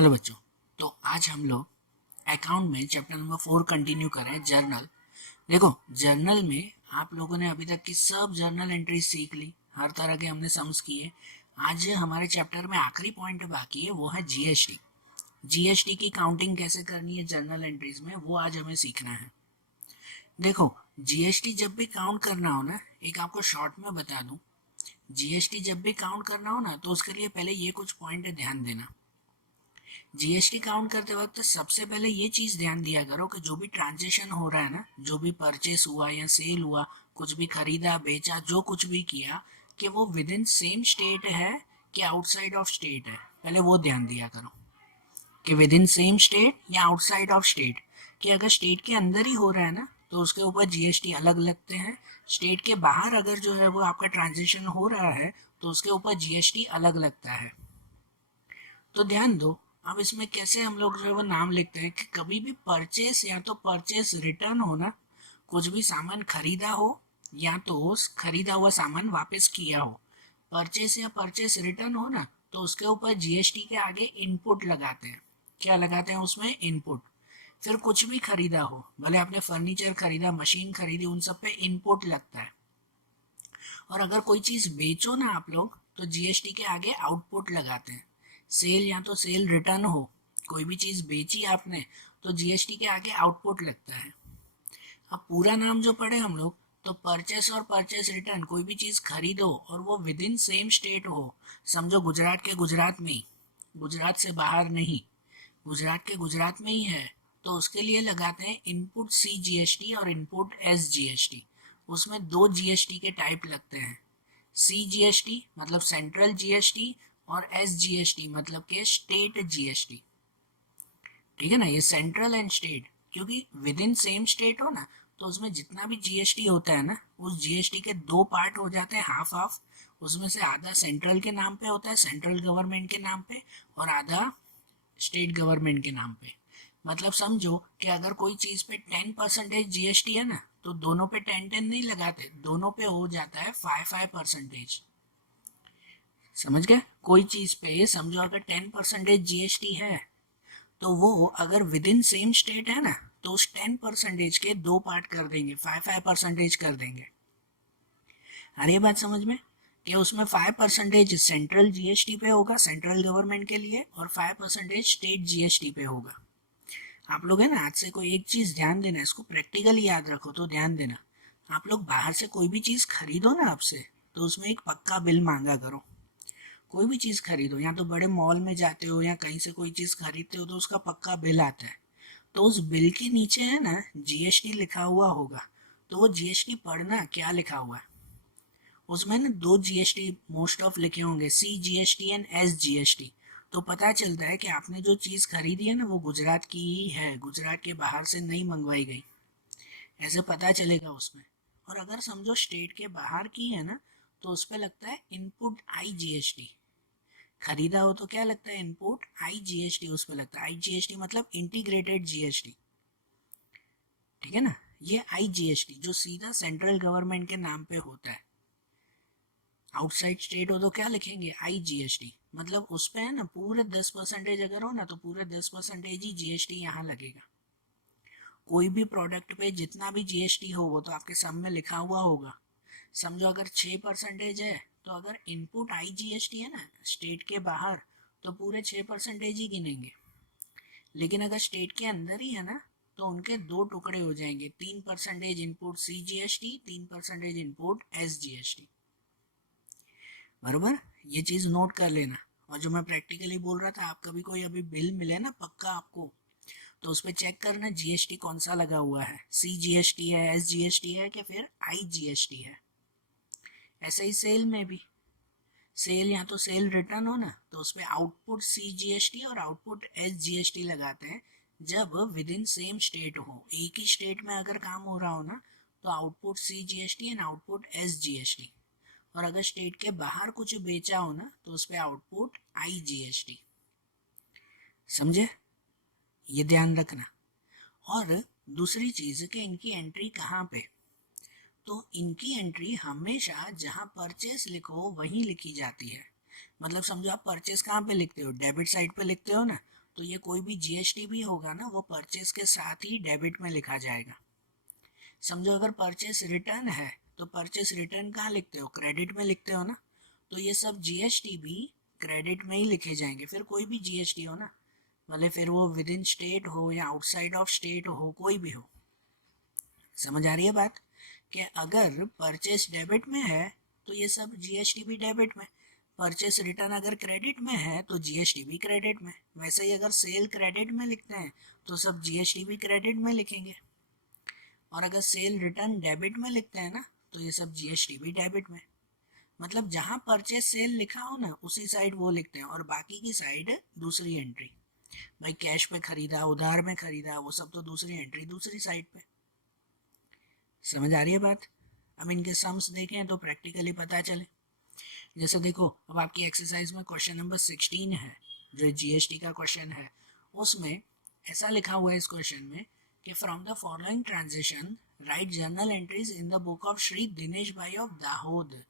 चलो बच्चों, तो आज हम लोग अकाउंट में चैप्टर नंबर 4 कंटिन्यू करें। जर्नल। देखो, जर्नल में आप लोगों ने अभी तक की सब जर्नल एंट्री सीख ली, हर तरह के हमने सम्स किए। आज हमारे चैप्टर में आखिरी पॉइंट बाकी है, वो है जीएसटी। जीएसटी की काउंटिंग कैसे करनी है जर्नल एंट्रीज में, वो आज हमें सीखना है। देखो, जीएसटी जब भी काउंट करना हो ना, एक आपको शॉर्ट में बता दूं, जीएसटी जब भी काउंट करना हो ना, तो उसके लिए पहले ये कुछ पॉइंट ध्यान देना। जीएसटी काउंट करते वक्त सबसे पहले ये चीज ध्यान दिया करो कि जो भी ट्रांजेक्शन हो रहा है ना, जो भी परचेस हुआ या सेल हुआ, कुछ भी खरीदा बेचा, जो कुछ भी किया, कि वो विद इन सेम स्टेट है कि आउटसाइड ऑफ स्टेट है, पहले वो ध्यान दिया करो कि विद इन सेम स्टेट या आउटसाइड ऑफ स्टेट। कि अगर स्टेट के अंदर ही हो रहा है ना, तो उसके ऊपर जीएसटी अलग लगते हैं। स्टेट के बाहर अगर जो है वो आपका ट्रांजेक्शन हो रहा है, तो उसके ऊपर जीएसटी अलग लगता है। तो ध्यान दो, अब इसमें कैसे हम लोग जो है वो नाम लिखते हैं कि कभी भी परचेस या तो परचेस रिटर्न हो ना, कुछ भी सामान खरीदा हो या तो खरीदा हुआ सामान वापस किया हो, परचेस या परचेस रिटर्न हो ना, तो उसके ऊपर जीएसटी के आगे इनपुट लगाते हैं। क्या लगाते हैं उसमें? इनपुट। फिर कुछ भी खरीदा हो, भले आपने फर्नीचर खरीदा, मशीन खरीदी, उन सब पे इनपुट लगता है। और अगर कोई चीज बेचो ना आप लोग, तो जीएसटी के आगे आउटपुट लगाते हैं। सेल या तो सेल रिटर्न हो, कोई भी चीज बेची आपने, तो जीएसटी के आगे आउटपुट लगता है। अब पूरा नाम जो पढ़े हम लोग, तो परचेस और परचेस रिटर्न, कोई भी चीज खरीदो और वो विद इन सेम स्टेट हो, समझो गुजरात के गुजरात में ही, गुजरात से बाहर नहीं, गुजरात के गुजरात में ही है, तो उसके लिए लगाते हैं इनपुट सी जीएसटी और इनपुट एस जीएसटी। उसमें दो जीएसटी के टाइप लगते हैं, सी जीएसटी मतलब सेंट्रल जीएसटी, और एस जीएसटी मतलब के स्टेट जीएसटी। ठीक है ना, ये सेंट्रल एंड स्टेट, क्योंकि विद इन सेम स्टेट हो ना, तो उसमें जितना भी जीएसटी होता है ना, उस जीएसटी के दो पार्ट हो जाते हैं, हाफ हाफ। उसमें से आधा सेंट्रल के नाम पे होता है, सेंट्रल गवर्नमेंट के नाम पे, और आधा स्टेट गवर्नमेंट के नाम पे। मतलब समझो कि अगर कोई चीज पे 10% जीएसटी है ना, तो दोनों पे 10-10 नहीं लगाते, दोनों पे हो जाता है 5-5%। समझ गए? कोई चीज पे समझो अगर 10% जीएसटी है, तो वो अगर विद इन सेम स्टेट है ना, तो उस 10% के दो पार्ट कर देंगे, 5-5% कर देंगे। अरे ये बात समझ में, कि उसमें 5% सेंट्रल जीएसटी पे होगा, सेंट्रल गवर्नमेंट के लिए, और 5% स्टेट जीएसटी पे होगा। आप लोग है ना, आज से कोई एक चीज ध्यान देना, इसको प्रैक्टिकली याद रखो तो ध्यान देना। आप लोग बाहर से कोई भी चीज खरीदो ना आपसे, तो उसमें एक पक्का बिल मांगा करो। कोई भी चीज खरीदो, या तो बड़े मॉल में जाते हो या कहीं से कोई चीज खरीदते हो, तो उसका पक्का बिल आता है। तो उस बिल के नीचे है ना जीएसटी लिखा हुआ होगा, तो वो जीएसटी पढ़ना क्या लिखा हुआ है। उसमें ना दो जीएसटी मोस्ट ऑफ लिखे होंगे, C GST and S GST. तो पता चलता है कि आपने जो चीज खरीदी है ना, वो गुजरात की ही है, गुजरात के बाहर से नहीं मंगवाई गई, ऐसे पता चलेगा उसमें। और अगर समझो स्टेट के बाहर की है ना, तो उस पर लगता है इनपुट आई जीएसटी। खरीदा हो तो क्या लगता है? इनपुट आई जीएसटी, उस पर लगता है आई जीएसटी, मतलब इंटीग्रेटेड जीएसटी। ठीक है ना, ये आई जीएसटी जो सीधा सेंट्रल गवर्नमेंट के नाम पे होता है। आउटसाइड स्टेट हो तो क्या लिखेंगे? आई जीएसटी, मतलब उस पे है ना पूरे 10% अगर हो ना, तो पूरे 10% ही जीएसटी यहाँ लगेगा। कोई भी प्रोडक्ट पे जितना भी जीएसटी हो, वो तो आपके सब में लिखा हुआ होगा। समझो अगर 6% है, तो अगर इनपुट आई जीएसटी है ना स्टेट के बाहर, तो पूरे 6% ही गिनेंगे। लेकिन अगर स्टेट के अंदर ही है ना, तो उनके दो टुकड़े हो जाएंगे, 3% input C GST, 3% input S GST. बरोबर, ये चीज नोट कर लेना। और जो मैं प्रैक्टिकली बोल रहा था, आप कभी कोई अभी बिल मिले ना पक्का आपको, तो उस पर चेक करना जीएसटी कौन सा लगा हुआ है, सी जीएसटी है, एस जीएसटी है, कि फिर आई जीएसटी है। ऐसे ही सेल में भी, सेल या तो सेल रिटर्न हो ना, तो उसपे आउटपुट सी जीएसटी और आउटपुट एस जीएसटी लगाते हैं। जब विद इन सेम स्टेट हो, एक ही स्टेट में अगर काम हो रहा हो ना, तो output C GST and output S GST. और अगर स्टेट के बाहर कुछ बेचा हो ना, तो उस पर आउटपुट आई जीएसटी। समझे? ये ध्यान रखना। और दूसरी चीज कि इनकी एंट्री कहाँ पे, तो इनकी एंट्री हमेशा जहाँ परचेस लिखो वहीं लिखी जाती है। मतलब समझो आप परचेस कहाँ पे लिखते हो? डेबिट साइड पे लिखते हो ना, तो ये कोई भी जीएसटी भी होगा ना, वो परचेस के साथ ही डेबिट में लिखा जाएगा। समझो अगर परचेस रिटर्न है तो परचेस रिटर्न कहाँ लिखते हो, क्रेडिट में लिखते हो ना, तो ये सब जीएसटी भी क्रेडिट में ही लिखे जाएंगे। फिर कोई भी जीएसटी हो ना, भले फिर वो विद इन स्टेट हो या आउटसाइड ऑफ स्टेट हो, कोई भी हो। समझ आ रही है बात, कि अगर परचेस डेबिट में है तो ये सब जीएसटी भी डेबिट में, परचेस रिटर्न अगर क्रेडिट में है तो जीएसटी भी क्रेडिट में। वैसे ही अगर सेल क्रेडिट में लिखते हैं तो सब जीएसटी भी क्रेडिट में लिखेंगे, और अगर सेल रिटर्न डेबिट में लिखते हैं ना तो ये सब जीएसटी भी डेबिट में। मतलब जहाँ परचेस सेल लिखा हो ना उसी साइड वो लिखते हैं, और बाकी की साइड दूसरी एंट्री। भाई कैश पे खरीदा, उधार में खरीदा, वो सब तो दूसरी एंट्री दूसरी साइड पे। समझ आ रही है बात। अब इनके सम्स देखें तो प्रैक्टिकली पता चले। जैसे देखो अब आपकी एक्सरसाइज में क्वेश्चन नंबर 16 है जो जीएसटी का क्वेश्चन है, उसमें ऐसा लिखा हुआ है इस क्वेश्चन में कि from the following transaction right journal entries in the book of Shri Dinesh भाई ऑफ दाहोद।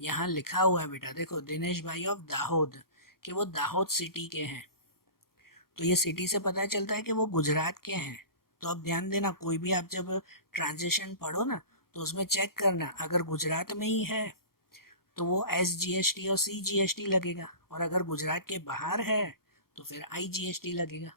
यहाँ लिखा हुआ है बेटा, देखो दिनेश भाई ऑफ दाहोद, कि वो दाहोद सिटी के हैं। तो ये सिटी से पता चलता है कि वो गुजरात के हैं। तो अब ध्यान देना, कोई भी आप जब ट्रांजेक्शन पढ़ो ना तो उसमें चेक करना, अगर गुजरात में ही है तो वो SGST और CGST लगेगा, और अगर गुजरात के बाहर है तो फिर IGST लगेगा।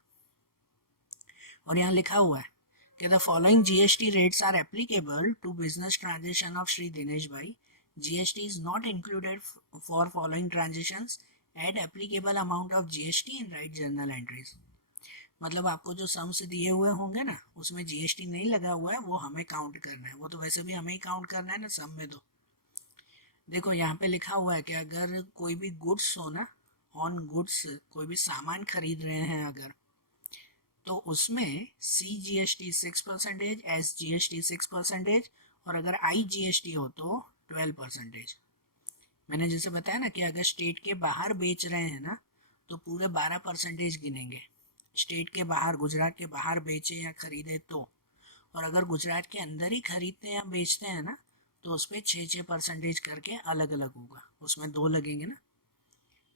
और यहाँ लिखा हुआ है कि the following GST rates are applicable to business transaction of Shri Dinesh bhai. GST is not included for following transactions, add applicable amount of GST in right journal entries. मतलब आपको जो सम्स दिए हुए होंगे ना उसमें जीएसटी नहीं लगा हुआ है, वो हमें काउंट करना है। वो तो वैसे भी हमें ही काउंट करना है ना सम में। तो देखो यहाँ पे लिखा हुआ है कि अगर कोई भी गुड्स हो ना, ऑन गुड्स कोई भी सामान खरीद रहे हैं अगर, तो उसमें CGST 6%, SGST 6%, और अगर IGST हो तो 12%। मैंने जैसे बताया ना कि अगर स्टेट के बाहर बेच रहे हैं ना तो पूरे 12% गिनेंगे, स्टेट के बाहर गुजरात के बाहर बेचे या खरीदे तो। और अगर गुजरात के अंदर ही खरीदते हैं या बेचते हैं ना तो उस पर 6% करके अलग अलग होगा, उसमें 2 लगेंगे ना,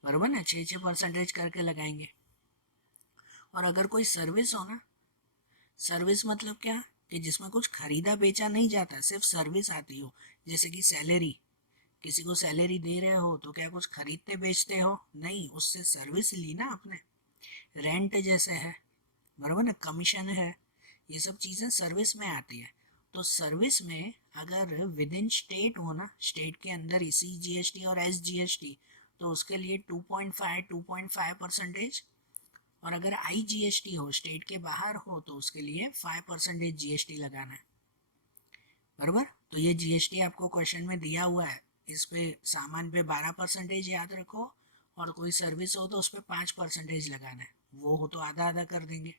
बराबर ना, 6% करके लगाएंगे। और अगर कोई सर्विस हो ना, सर्विस मतलब क्या, कि जिसमें कुछ खरीदा बेचा नहीं जाता, सिर्फ सर्विस आती हो, जैसे कि सैलरी, किसी को सैलरी दे रहे हो तो क्या कुछ खरीदते बेचते हो, नहीं, उससे सर्विस ली ना आपने। रेंट जैसे है, बराबर ना, कमीशन है, ये सब चीज़ें सर्विस में आती है। तो सर्विस में अगर विद इन स्टेट हो ना, स्टेट के अंदर ही CGST और SGST, तो उसके लिए 2.5% और अगर IGST हो, स्टेट के बाहर हो, तो उसके लिए 5% GST लगाना है, बराबर। तो ये GST आपको क्वेश्चन में दिया हुआ है, इस पे सामान पे 12% याद रखो, और कोई सर्विस हो तो उस पर 5% लगाना है, वो हो तो आधा आधा कर देंगे।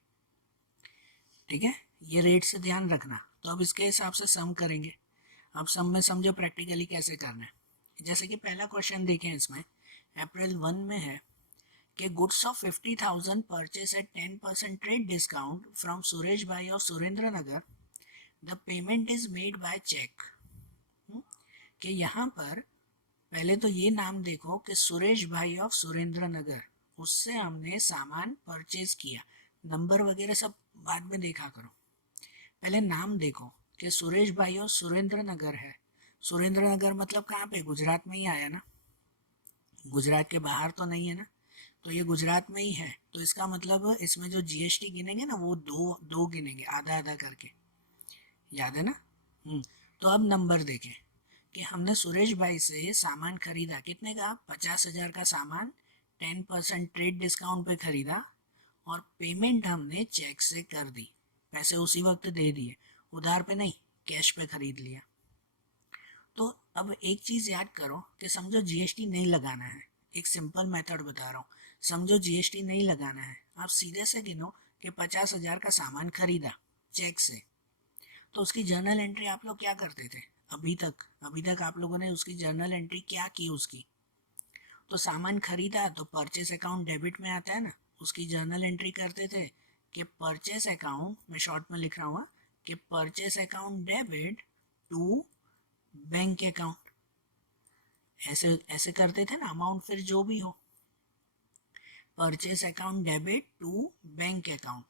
ठीक है, ये रेट से ध्यान रखना। तो अब इसके हिसाब से सम करेंगे। अब सम में समझो प्रैक्टिकली कैसे करना है। जैसे कि पहला क्वेश्चन देखें, इसमें अप्रैल 1 में है कि goods of 50,000 purchase at 10% trade discount from Suresh bhai of Surendranagar, the payment is made by cheque. कि यहाँ पर पहले तो ये नाम देखो कि सुरेश भाई ऑफ सुरेंद्र नगर, उससे हमने सामान परचेज किया, नंबर वगैरह सब बाद में देखा करो, पहले नाम देखो कि सुरेश भाई और सुरेंद्र नगर है। सुरेंद्र नगर मतलब कहाँ पे, गुजरात में ही आया ना, गुजरात के बाहर तो नहीं है ना, तो ये गुजरात में ही है। तो इसका मतलब इसमें जो GST गिनेंगे ना वो दो दो गिनेंगे, आधा आधा करके, याद है ना। तो अब नंबर देखें कि हमने सुरेश भाई से सामान खरीदा, कितने का, 50,000 का सामान, 10% ट्रेड डिस्काउंट पे खरीदा, और पेमेंट हमने चेक से कर दी, पैसे उसी वक्त दे दिए, उधार पे नहीं, कैश पे खरीद लिया। तो अब एक चीज़ याद करो कि समझो GST नहीं लगाना है, एक सिंपल मेथड बता रहा हूँ, समझो GST नहीं लगाना है, आप सीधे से गिनो कि 50,000 का सामान खरीदा चेक से, तो उसकी जर्नल एंट्री आप लोग क्या करते थे अभी तक आप लोगों ने उसकी जर्नल एंट्री क्या की उसकी। तो सामान खरीदा तो परचेस अकाउंट डेबिट में आता है ना, उसकी जर्नल एंट्री करते थे कि परचेस अकाउंट, मैं शॉर्ट में लिख रहा हूँ कि purchase account debit to bank account, ऐसे ऐसे करते थे ना, अमाउंट फिर जो भी हो, purchase account debit to bank account,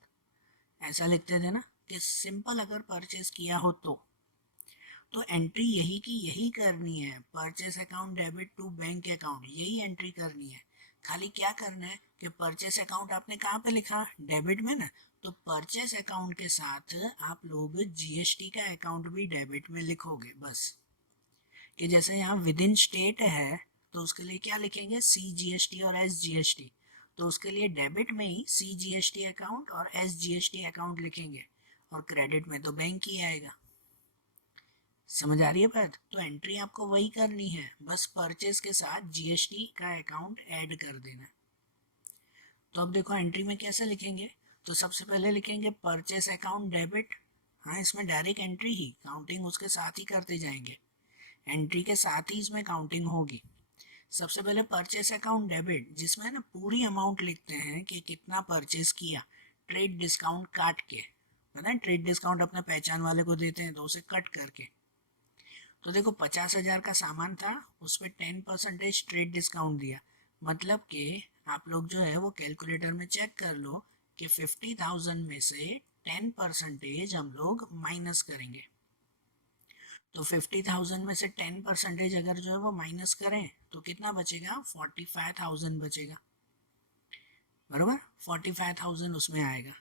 ऐसा लिखते थे ना कि सिंपल अगर परचेस किया हो तो एंट्री यही की यही करनी है, purchase account debit to bank account, यही एंट्री करनी है। खाली क्या करना है कि परचेस अकाउंट आपने कहाँ पे लिखा, डेबिट में ना, तो परचेस अकाउंट के साथ आप लोग जीएसटी का अकाउंट भी डेबिट में लिखोगे बस। कि जैसे यहाँ विद इन स्टेट है तो उसके लिए क्या लिखेंगे, सी जीएसटी और एस जीएसटी, तो उसके लिए डेबिट में ही सी जीएसटी अकाउंट और एस जीएसटी अकाउंट लिखेंगे, और क्रेडिट में तो बैंक ही आएगा। समझ आ रही है बात? तो एंट्री आपको वही करनी है, बस परचेस के साथ जीएसटी का अकाउंट ऐड कर देना। तो अब देखो एंट्री में कैसे लिखेंगे, तो सबसे पहले लिखेंगे परचेस अकाउंट डेबिट। हाँ, इसमें डायरेक्ट एंट्री ही, काउंटिंग उसके साथ ही करते जाएंगे, एंट्री के साथ ही इसमें काउंटिंग होगी। सबसे पहले परचेस अकाउंट डेबिट, जिसमें ना पूरी अमाउंट लिखते हैं कि कितना परचेस किया, ट्रेड डिस्काउंट काट के। पता है ट्रेड डिस्काउंट अपने पहचान वाले को देते हैं तो उसे कट करके। तो देखो 50,000 का सामान था, उस पर 10% ट्रेड डिस्काउंट दिया, मतलब कि आप लोग जो है वो कैलकुलेटर में चेक कर लो कि 50,000 में से 10% हम लोग माइनस करेंगे। तो 50,000 में से 10% अगर जो है वो माइनस करें तो कितना बचेगा, 45,000 बचेगा, बराबर 45,000 उसमें आएगा।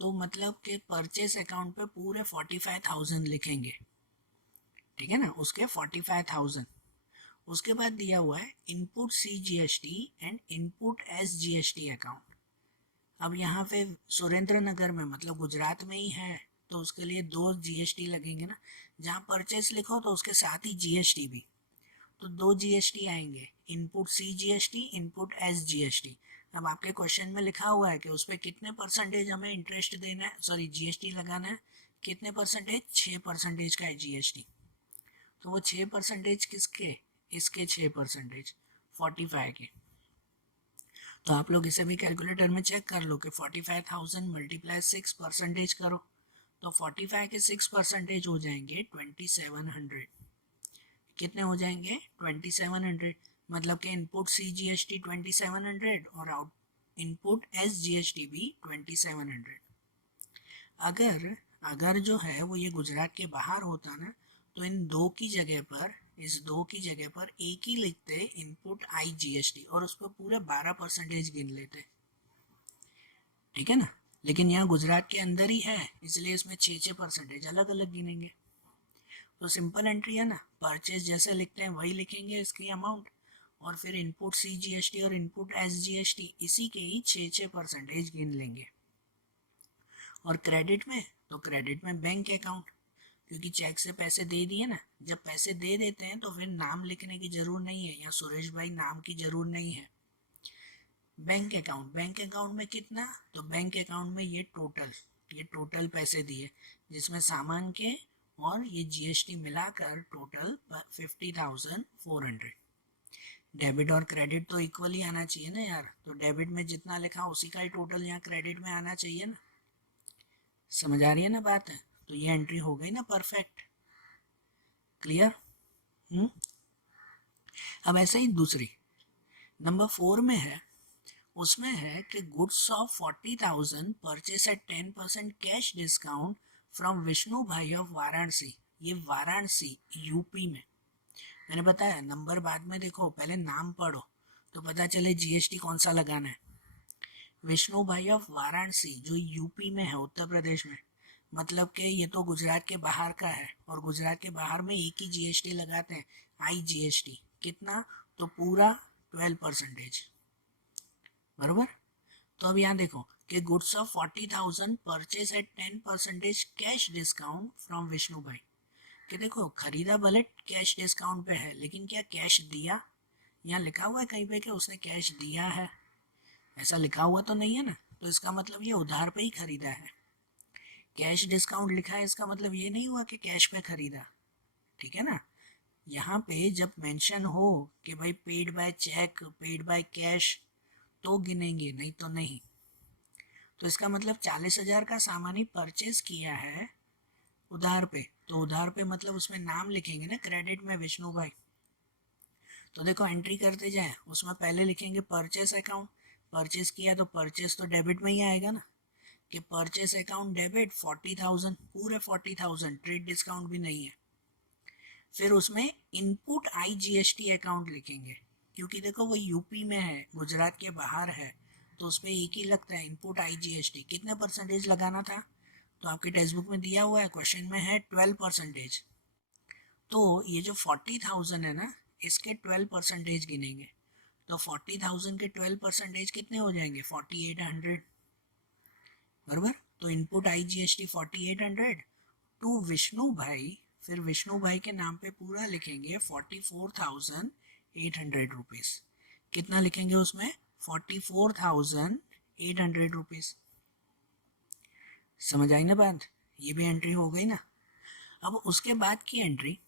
तो मतलब कि परचेस अकाउंट पे पूरे 45,000 लिखेंगे, ठीक है ना, उसके 45,000। उसके बाद दिया हुआ है input C GST and input S GST account. अब यहाँ पे सुरेंद्र नगर में मतलब गुजरात में ही है तो उसके लिए 2 जीएसटी लगेंगे ना, जहाँ परचेस लिखो तो उसके साथ ही जीएसटी भी, तो 2 जीएसटी आएंगे, input C GST, input S GST. अब आपके क्वेश्चन में लिखा हुआ है कि उस पर कितने परसेंटेज हमें इंटरेस्ट देना है, सॉरी जीएसटी लगाना है, कितने परसेंटेज, 6% का है जीएसटी। तो वो 6% किसके, इसके 6%, 45 के। तो आप लोग इसे भी कैलकुलेटर में चेक कर लो कि 45,000 मल्टीप्लाई 6% करो तो 45 के 6% हो जाएंगे 2700। कितने हो जाएंगे, 2700। मतलब कि इनपुट सी जीएसटी 2700 और आउट इनपुट एस जीएसटी भी 2700। अगर अगर जो है वो ये गुजरात के बाहर होता ना, तो इन दो की जगह पर, इस दो की जगह पर एक ही लिखते इनपुट आई जीएसटी और उस पर पूरे 12% गिन लेते, ठीक है ना। लेकिन यहाँ गुजरात के अंदर ही है इसलिए इसमें 6% अलग अलग गिनेंगे। तो सिंपल एंट्री है ना, परचेज जैसे लिखते हैं वही लिखेंगे इसकी अमाउंट, और फिर इनपुट सी जीएसटी और इनपुट एस जीएसटी इसी के ही 6% गिन लेंगे। और क्रेडिट में, तो क्रेडिट में बैंक अकाउंट, क्योंकि चेक से पैसे दे दिए ना, जब पैसे दे देते हैं तो फिर नाम लिखने की जरूरत नहीं है, या सुरेश भाई नाम की जरूरत नहीं है। बैंक अकाउंट, बैंक अकाउंट में कितना, तो बैंक अकाउंट में ये टोटल पैसे दिए जिसमें सामान के और ये जीएसटी मिलाकर टोटल 50,400। डेबिट और क्रेडिट तो इक्वली आना चाहिए ना यार, तो डेबिट में जितना लिखा उसी का ही टोटल यहाँ क्रेडिट में आना चाहिए ना। समझ आ रही है ना बात है? तो ये एंट्री हो गई ना परफेक्ट, क्लियर। अब ऐसे ही दूसरी नंबर 4 में है, उसमें है कि goods of 40,000 purchase at 10% cash discount from Vishnu bhai of Varanasi. ये वाराणसी यूपी में, मैंने बताया नंबर बाद में देखो, पहले नाम पढ़ो तो पता चले जीएसटी कौन सा लगाना है। विष्णु भाई ऑफ वाराणसी जो यूपी में है, उत्तर प्रदेश में, मतलब कि ये तो गुजरात के बाहर का है, और गुजरात के बाहर में एक ही जीएसटी लगाते हैं, आई जीएसटी। कितना, तो पूरा 12%, बराबर। तो अब यहाँ देखो कि goods of 40,000 purchase at 10% cash discount from Vishnu bhai, कि देखो खरीदा भले कैश डिस्काउंट पे है लेकिन क्या कैश दिया, यहाँ लिखा हुआ है कहीं पे कि उसने कैश दिया है, ऐसा लिखा हुआ तो नहीं है ना, तो इसका मतलब ये उधार पे ही खरीदा है। कैश डिस्काउंट लिखा है इसका मतलब ये नहीं हुआ कि कैश पे खरीदा, ठीक है ना। यहाँ पे जब मेंशन हो कि भाई paid by cheque, paid by cash, तो गिनेंगे, नहीं तो नहीं। तो इसका मतलब 40,000 का सामान ही परचेज किया है उधार पे, तो उधार पे मतलब उसमें नाम लिखेंगे ना, क्रेडिट में विष्णु भाई। तो देखो एंट्री करते जाए, उसमें पहले लिखेंगे परचेस अकाउंट, परचेस किया तो परचेस तो डेबिट में ही आएगा ना, कि परचेस अकाउंट डेबिट 40,000, पूरे 40,000, ट्रेड डिस्काउंट भी नहीं है। फिर उसमें इनपुट IGST अकाउंट लिखेंगे, क्योंकि देखो वो यूपी में है, गुजरात के बाहर है, तो उस पर एक ही लगता है इनपुट IGST। कितने परसेंटेज लगाना था, तो आपके टेक्स्ट बुक में दिया हुआ है, क्वेश्चन में है 12%। तो ये जो 40,000 है ना, इसके 12% गिनेंगे, तो 40,000 के 12% कितने हो जाएंगे, 4800, बराबर। तो इनपुट IGST 4800 टू विष्णु भाई, फिर विष्णु भाई के नाम पे पूरा लिखेंगे 44,800 रुपीज़। कितना लिखेंगे उसमें, 44,800 रुपीज़। समझ आई ना बात, ये भी एंट्री हो गई ना। अब उसके बाद की एंट्री,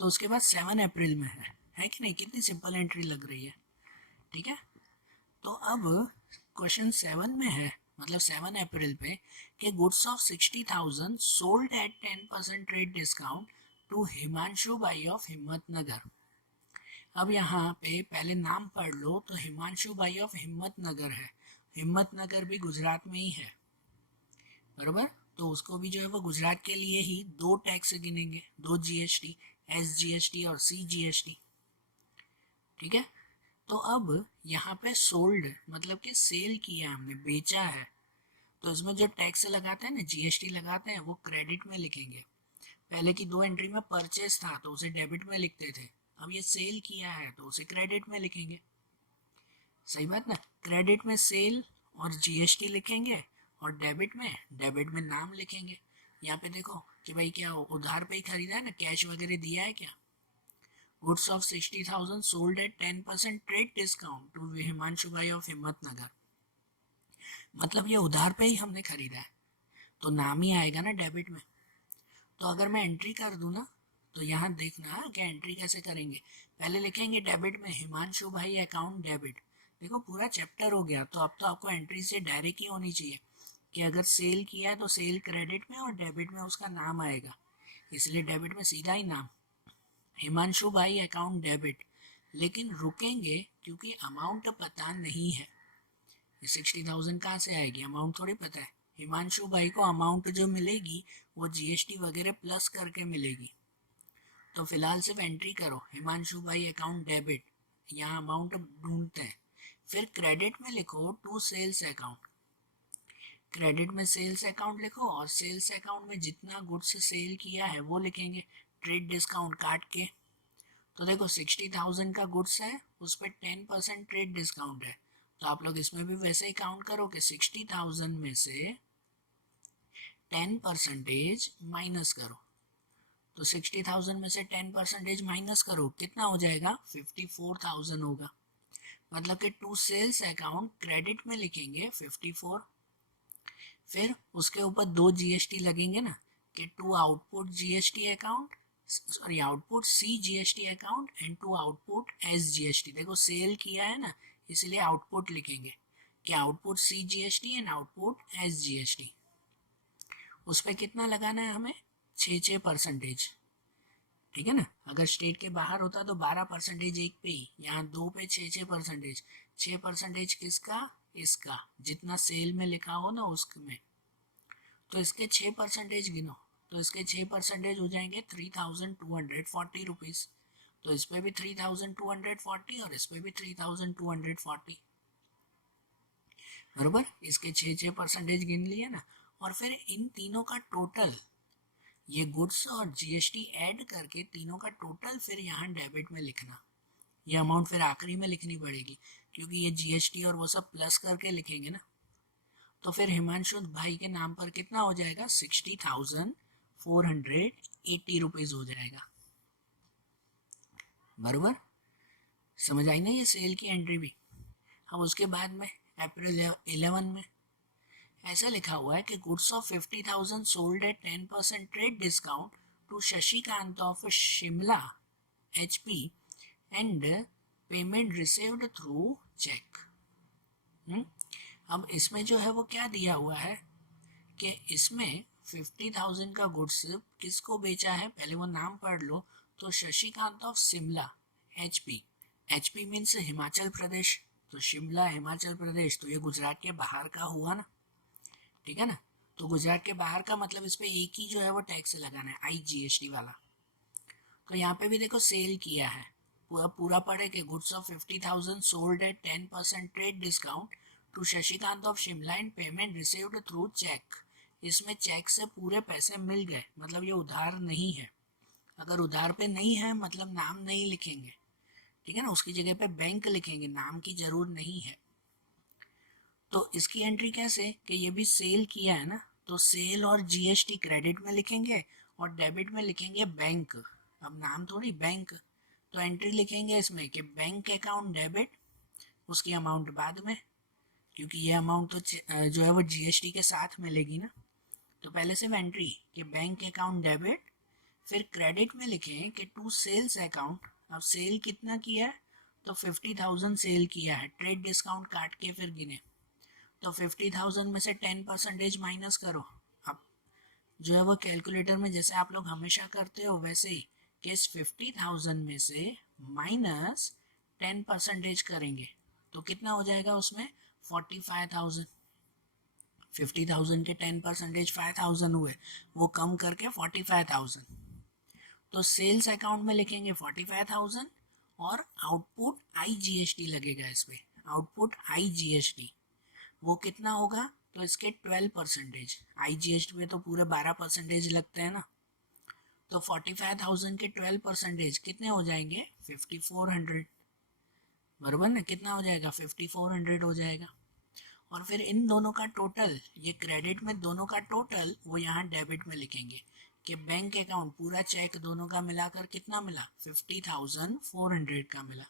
तो उसके बाद 7 अप्रैल में है कि नहीं, कितनी सिंपल एंट्री लग रही है, ठीक है। तो अब क्वेश्चन 7 में है, मतलब 7 अप्रैल पे, कि goods of 60,000 sold at 10% trade discount to Himanshu bhai of Himmatnagar. अब यहाँ पे पहले नाम पढ़ लो, तो हिमांशु भाई ऑफ हिम्मतनगर है, हिम्मतनगर भी गुजरात में ही है, बराबर। तो उसको भी जो है वो गुजरात के लिए ही 2 टैक्स गिनेंगे, 2 GST, SGST और CGST, ठीक है। तो अब यहाँ पे सोल्ड मतलब कि सेल किया हमने, बेचा है, तो इसमें जो टैक्स लगाते हैं ना, GST लगाते हैं, वो क्रेडिट में लिखेंगे। पहले की 2 एंट्री में परचेस था तो उसे डेबिट में लिखते थे, अब ये सेल किया है तो उसे क्रेडिट में लिखेंगे। सही बात ना, क्रेडिट में सेल और GST लिखेंगे, और डेबिट में नाम लिखेंगे। यहाँ पे देखो कि भाई क्या उधार पे ही खरीदा है ना, कैश वगैरह दिया है क्या। Goods of 60,000 sold at 10% trade discount to Himanshu bhai of Himmatnagar, मतलब ये उधार पे ही हमने खरीदा है, तो नाम ही आएगा ना डेबिट में। तो अगर मैं एंट्री कर दूँ ना, तो यहाँ देखना कि एंट्री कैसे करेंगे। पहले लिखेंगे डेबिट में हिमांशु भाई अकाउंट डेबिट। देखो पूरा चैप्टर हो गया, तो अब तो आपको एंट्री से डायरेक्ट ही होनी चाहिए कि अगर सेल किया है तो सेल क्रेडिट में और डेबिट में उसका नाम आएगा, इसलिए डेबिट में सीधा ही नाम हिमांशु भाई अकाउंट डेबिट। लेकिन रुकेंगे क्योंकि अमाउंट पता नहीं है, 60,000 कहाँ से आएगी, अमाउंट थोड़ी पता है। हिमांशु भाई को अमाउंट जो मिलेगी वो GST वगैरह प्लस करके मिलेगी। तो फिलहाल सिर्फ एंट्री करो हिमांशु भाई अकाउंट डेबिट, यहाँ अमाउंट ढूंढते हैं। फिर क्रेडिट में लिखो टू सेल्स अकाउंट, क्रेडिट में सेल्स अकाउंट लिखो, और सेल्स अकाउंट में जितना गुड्स सेल किया है वो लिखेंगे, ट्रेड डिस्काउंट काट के। तो देखो 60,000 का गुड्स है, उस पर 10% ट्रेड डिस्काउंट है, तो आप लोग इसमें भी वैसे ही काउंट करो कि 60,000 में से 10% माइनस करो। तो 60,000 में से 10% माइनस करो, कितना हो जाएगा, 54,000 होगा। मतलब कि टू सेल्स अकाउंट क्रेडिट में लिखेंगे 54, फिर उसके ऊपर 2 GST लगेंगे ना, कि to output GST account, sorry output CGST account and to output SGST। देखो सेल किया है ना, इसलिए आउटपुट लिखेंगे कि output CGST and output SGST। उस पर कितना लगाना है हमें, 6%, ठीक है ना। अगर स्टेट के बाहर होता तो 12% एक पे ही, यहाँ 2 पे 6%। 6% किसका, इसका, जितना सेल में लिखा हो ना उसमें, तो इसके 6% गिनो, तो इसके 6% हो जाएंगे 3,240 रुपीज़। तो इस पे भी 3,240 और इस पे भी 3,240, बरोबर। इसके 6% गिन लिए ना, और फिर इन तीनों का टोटल, ये गुड्स और GST ऐड करके तीनों का टोटल फिर यहाँ डेबिट में लिखना। ये अमाउंट फिर आखिरी में लिखनी पड़ेगी, क्योंकि ये GST और वो सब प्लस करके लिखेंगे ना। तो फिर हिमांशु भाई के नाम पर कितना हो जाएगा, 60,480 रुपीज़ हो जाएगा, बराबर। समझ आई ना ये सेल की एंट्री भी। अब उसके बाद में अप्रैल 11 में ऐसा लिखा हुआ है कि goods of 50,000 sold at 10% trade discount to Shashikant of Shimla HP and payment received through cheque. अब इसमें जो है वो क्या दिया हुआ है कि इसमें 50,000 का गुड्स किसको बेचा है, पहले वो नाम पढ़ लो। तो Shashikant of Shimla HP, HP means Himachal Pradesh, तो शिमला हिमाचल प्रदेश, तो ये गुजरात के बाहर का हुआ ना, ठीक है ना। तो गुजरात के बाहर का मतलब इस पे एक ही जो है वो टैक्स लगाना है, IGST वाला। तो यहाँ पे भी देखो सेल किया है, पूरा पूरा पढ़े कि goods of 50,000 sold at 10% trade discount to Shashikant of Shimla and payment received through cheque. इसमें चेक से पूरे पैसे मिल गए, मतलब ये उधार नहीं है। अगर उधार पे नहीं है मतलब नाम नहीं लिखेंगे, ठीक है ना, उसकी जगह पे बैंक लिखेंगे, नाम की जरूर नहीं है। तो इसकी एंट्री कैसे कि ये भी सेल किया है ना, तो सेल और GST क्रेडिट में लिखेंगे और डेबिट में लिखेंगे बैंक। अब नाम थोड़ी बैंक, तो एंट्री लिखेंगे इसमें कि बैंक अकाउंट डेबिट, उसकी अमाउंट बाद में, क्योंकि ये अमाउंट तो जो है वो GST के साथ मिलेगी ना। तो पहले सिर्फ एंट्री कि बैंक अकाउंट डेबिट, फिर क्रेडिट में लिखें कि टू सेल्स अकाउंट। अब सेल कितना किया है, तो 50,000 सेल किया है, ट्रेड डिस्काउंट काट के फिर गिने, तो 50,000 में से 10% माइनस करो। अब जो है वो कैलकुलेटर में जैसे आप लोग हमेशा करते हो वैसे ही कि इस 50,000 में से माइनस 10% करेंगे, तो कितना हो जाएगा उसमें 45,000। 50,000 के 10% 5,000 हुए, वो कम करके 45,000। तो सेल्स अकाउंट में लिखेंगे 45,000 और आउटपुट IGST लगेगा इस पे, आउटपुट IGST वो कितना होगा, तो इसके 12%। IGST पे तो पूरे 12% लगते हैं ना, तो 45,000 के 12% कितने हो जाएंगे 5,400, बराबर ना, कितना हो जाएगा 5,400 हो जाएगा। और फिर इन दोनों का टोटल, ये क्रेडिट में दोनों का टोटल वो यहाँ डेबिट में लिखेंगे कि बैंक अकाउंट पूरा चेक दोनों का मिलाकर कितना मिला 50,400 का मिला।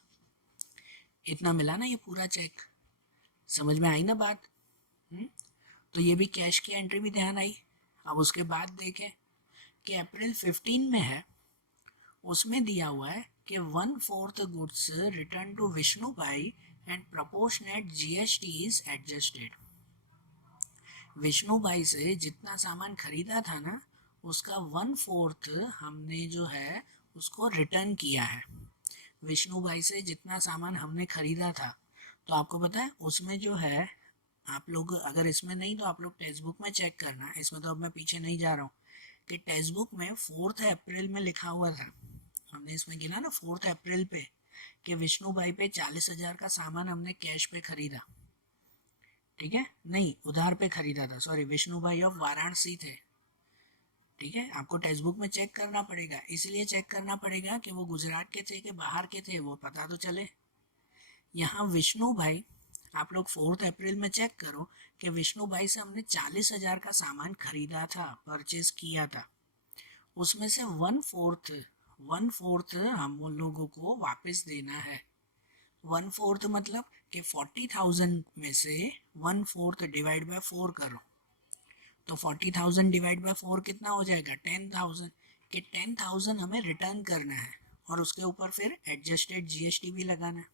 इतना मिला ना ये पूरा चेक, समझ में आई ना बात। तो ये भी कैश की एंट्री भी ध्यान आई। अब उसके बाद देखें कि अप्रैल 15 में है, उसमें दिया हुआ है कि 1/4 गुड्स रिटर्न टू विष्णु भाई and proportionate GST is adjusted. Vishnu भाई से जितना सामान खरीदा था ना, उसका 1/4 हमने जो है उसको रिटर्न किया है। विष्णु भाई से जितना सामान हमने खरीदा था, तो आपको पता है उसमें जो है, आप लोग अगर इसमें नहीं तो आप लोग टेक्स्ट बुक में चेक करना, इसमें तो अब मैं पीछे नहीं जा रहा हूँ, कि टेक्स्ट बुक में 4 अप्रैल में लिखा हुआ था, हमने इसमें गिना ना 4 अप्रैल पे कि विष्णु भाई पे 40,000 का सामान हमने कैश पे खरीदा, ठीक है, नहीं उधार पे खरीदा था, सॉरी, विष्णु भाई ऑफ वाराणसी थे, ठीक है। आपको टेक्स्ट बुक में चेक करना पड़ेगा, इसलिए चेक करना पड़ेगा कि वो गुजरात के थे कि बाहर के थे, वो पता तो चले। यहाँ विष्णु भाई, आप लोग 4 अप्रैल में चेक करो कि विष्णु भाई से हमने 40,000 का सामान खरीदा था, परचेज किया था, उसमें से 1/4 हम उन लोगों को वापस देना है। 1/4 मतलब कि 40,000 में से 1/4 डिवाइड बाय 4 करो, तो 40,000 डिवाइड बाय 4 कितना हो जाएगा 10,000, कि 10,000 हमें रिटर्न करना है और उसके ऊपर फिर एडजस्टेड GST भी लगाना है।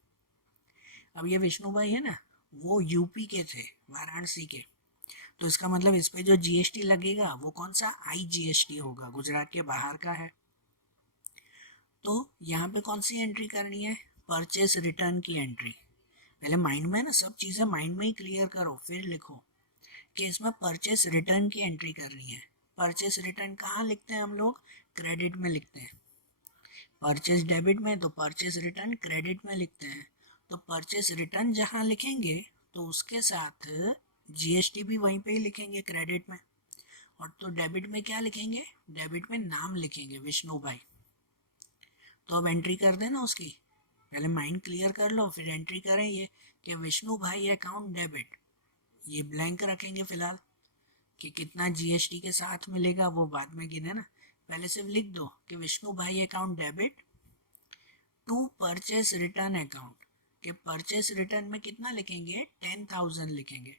अब ये विष्णु भाई है ना, वो यूपी के थे, वाराणसी के, तो इसका मतलब इस पे जो GST लगेगा वो कौन सा IGST होगा, गुजरात के बाहर का है। तो यहाँ पे कौन सी एंट्री करनी है, परचेस रिटर्न की एंट्री। पहले माइंड में ना सब चीज़ें माइंड में ही क्लियर करो, फिर लिखो कि इसमें परचेस रिटर्न की एंट्री करनी है। परचेस रिटर्न कहाँ लिखते हैं हम लोग, क्रेडिट में लिखते हैं। परचेस डेबिट में, तो परचेस रिटर्न क्रेडिट में लिखते हैं। तो परचेस रिटर्न जहाँ लिखेंगे तो उसके साथ GST भी वहीं पे ही लिखेंगे क्रेडिट में। और तो डेबिट में क्या लिखेंगे, डेबिट में नाम लिखेंगे विष्णु भाई। तो अब एंट्री कर देना उसकी, पहले माइंड क्लियर कर लो फिर एंट्री करें ये कि विष्णु भाई अकाउंट डेबिट, ये ब्लैंक रखेंगे फिलहाल, कि कितना GST के साथ मिलेगा वो बाद में गिने ना, पहले सिर्फ लिख दो कि Vishnu bhai account debit to purchase return account, के परचेस रिटर्न में कितना लिखेंगे 10,000 लिखेंगे,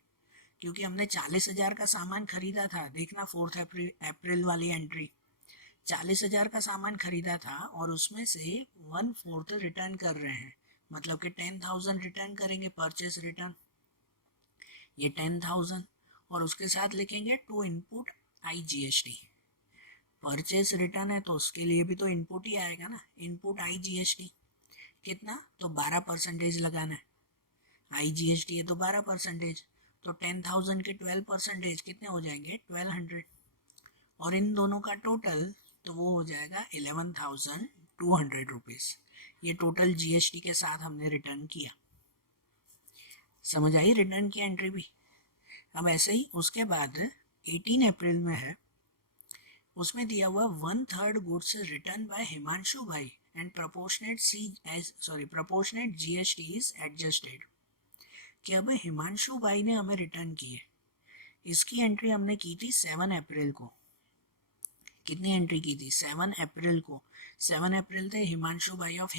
क्योंकि हमने 40,000 का सामान खरीदा था। देखना 4 अप्रैल वाली एंट्री, 40,000 का सामान खरीदा था और उसमें से 1/4 रिटर्न कर रहे हैं, मतलब कि 10,000 रिटर्न करेंगे परचेस रिटर्न, ये 10,000, और उसके साथ लिखेंगे to input IGST। Purchase return है तो उसके लिए भी तो इनपुट ही आएगा ना, इनपुट IGST कितना, तो 12% लगाना है। IGST है तो 12%, तो 10,000 के 12% कितने हो जाएंगे 1200, और इन दोनों का टोटल तो वो हो जाएगा 11,200 रुपीज़। ये टोटल GST के साथ हमने रिटर्न किया। समझ आई रिटर्न की एंट्री भी। अब ऐसे ही उसके बाद 18 अप्रैल में है, उसमें दिया हुआ 1/3 गुड्स रिटर्न बाय हिमांशु भाई and proportionate GST is adjusted. कि अब हिमांशु भाई ने हमें रिटर्न किए, इसकी एंट्री हमने की थी 7 अप्रैल को। कितनी एंट्री की थी 7 अप्रैल को। 7 अप्रैल थे हिमांशु भाई ऑफ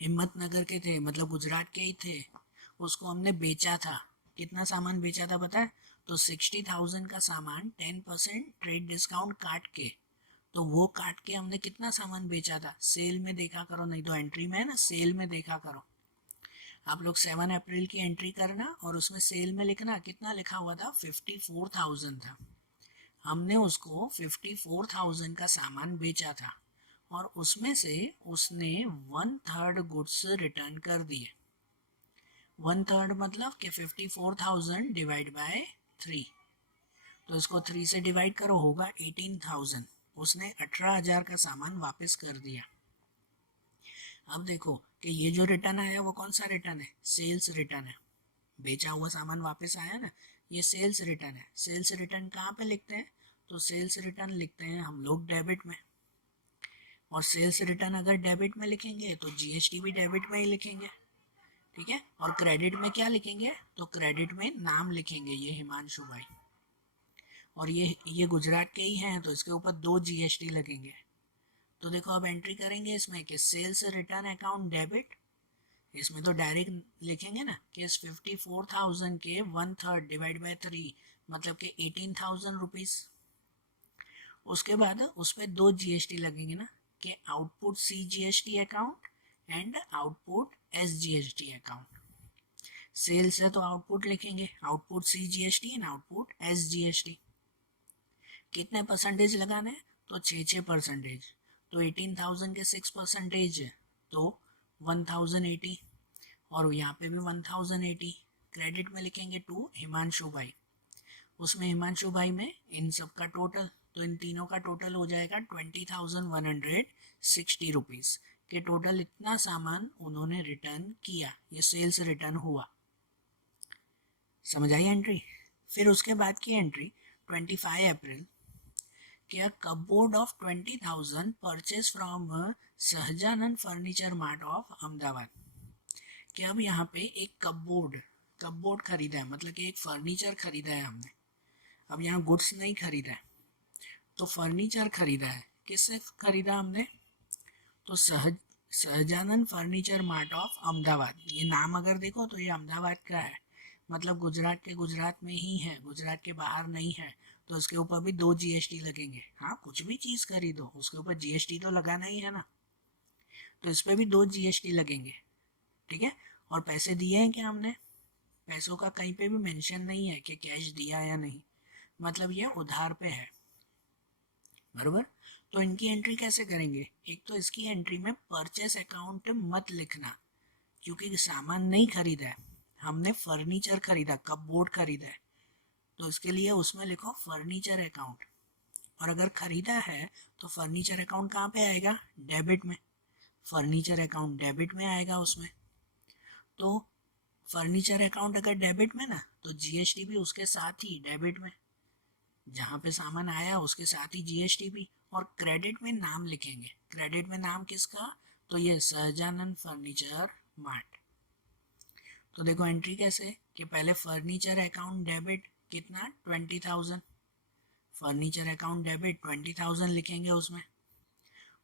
हिम्मतनगर के थे, मतलब गुजरात के ही थे। उसको हमने बेचा था, कितना सामान बेचा था पता है, तो 60,000 का सामान 10% ट्रेड डिस्काउंट काट के, तो वो काट के हमने कितना सामान बेचा था, सेल में देखा करो, नहीं तो एंट्री में है ना, सेल में देखा करो। आप लोग 7 अप्रैल की एंट्री करना और उसमें सेल में लिखना कितना लिखा हुआ था, 54,000 था। हमने उसको 54,000 का सामान बेचा था और उसमें से उसने 1/3 गुड्स रिटर्न कर दिए। 1/3 मतलब कि 54,000 डिवाइड बाय 3, तो इसको 3 से डिवाइड करो, होगा 18,000। उसने 18,000 का सामान वापस कर दिया। अब देखो कि ये जो रिटर्न आया वो कौन सा रिटर्न है, सेल्स रिटर्न है। बेचा हुआ सामान वापस आया ना, ये सेल्स रिटर्न है। सेल्स रिटर्न कहाँ पे लिखते हैं, तो सेल्स रिटर्न लिखते हैं हम लोग डेबिट में, और सेल्स रिटर्न अगर डेबिट में लिखेंगे तो GST भी डेबिट में ही लिखेंगे, ठीक है। और क्रेडिट में क्या लिखेंगे, तो क्रेडिट में नाम लिखेंगे, ये हिमांशु भाई, और ये गुजरात के ही हैं, तो इसके ऊपर 2 GST लगेंगे। तो देखो अब एंट्री करेंगे इसमें कि सेल्स रिटर्न अकाउंट डेबिट, इसमें तो डायरेक्ट लिखेंगे ना कि इस 54,000 के 1/3 डिवाइड बाय 3 मतलब कि 18,000 रुपीज़। उसके बाद उस पर 2 GST लगेंगे ना, कि output CGST account and output SGST account. Sales है तो आउटपुट लिखेंगे, output CGST and output SGST। कितने परसेंटेज लगाने हैं, तो 6%। तो 18,000 के 6% है तो 1,080, और यहाँ पे भी 1,080। क्रेडिट में लिखेंगे टू हिमांशु भाई, उसमें हिमांशु भाई में इन सब का टोटल, तो इन तीनों का टोटल हो जाएगा 20,160 रुपीज़ के टोटल इतना सामान उन्होंने रिटर्न किया। ये सेल्स रिटर्न हुआ। समझ आई एंट्री। फिर उसके बाद की एंट्री 25 अप्रैल कि a cupboard of 20,000 purchased from Sahajanand furniture mart of Ahmedabad. कि अब यहाँ पे एक कपबोर्ड खरीदा है, मतलब कि एक फर्नीचर खरीदा है हमने। अब यहाँ गुड्स नहीं खरीदा है, तो फर्नीचर खरीदा है। किससे खरीदा हमने, तो Sahajanand furniture mart of Ahmedabad. ये नाम अगर देखो तो ये अहमदाबाद का है, मतलब गुजरात में ही है, गुजरात के बाहर नहीं है, तो उसके ऊपर भी 2 GST लगेंगे। हाँ, कुछ भी चीज़ खरीदो उसके ऊपर GST तो लगाना ही है ना, तो इस पर भी 2 GST लगेंगे, ठीक है। और पैसे दिए हैं क्या हमने, पैसों का कहीं पे भी मेंशन नहीं है कि कैश दिया या नहीं, मतलब ये उधार पे है, बरोबर। तो इनकी एंट्री कैसे करेंगे, एक तो इसकी एंट्री में परचेस अकाउंट मत लिखना, क्योंकि सामान नहीं खरीदा है, हमने फर्नीचर खरीदा, कपबोर्ड खरीदा है, तो इसके लिए उसमें लिखो फर्नीचर अकाउंट। और अगर खरीदा है तो फर्नीचर अकाउंट कहाँ पे आएगा, डेबिट में, फर्नीचर अकाउंट डेबिट में आएगा उसमें। तो फर्नीचर अकाउंट अगर डेबिट में ना, तो GST भी उसके साथ ही डेबिट में, जहाँ पे सामान आया उसके साथ ही GST भी। और क्रेडिट में नाम लिखेंगे, क्रेडिट में नाम किसका, तो ये सहजानंद फर्नीचर मार्ट। तो देखो एंट्री कैसे, कि पहले फर्नीचर अकाउंट डेबिट कितना 20,000, फर्नीचर अकाउंट डेबिट 20,000 लिखेंगे उसमें।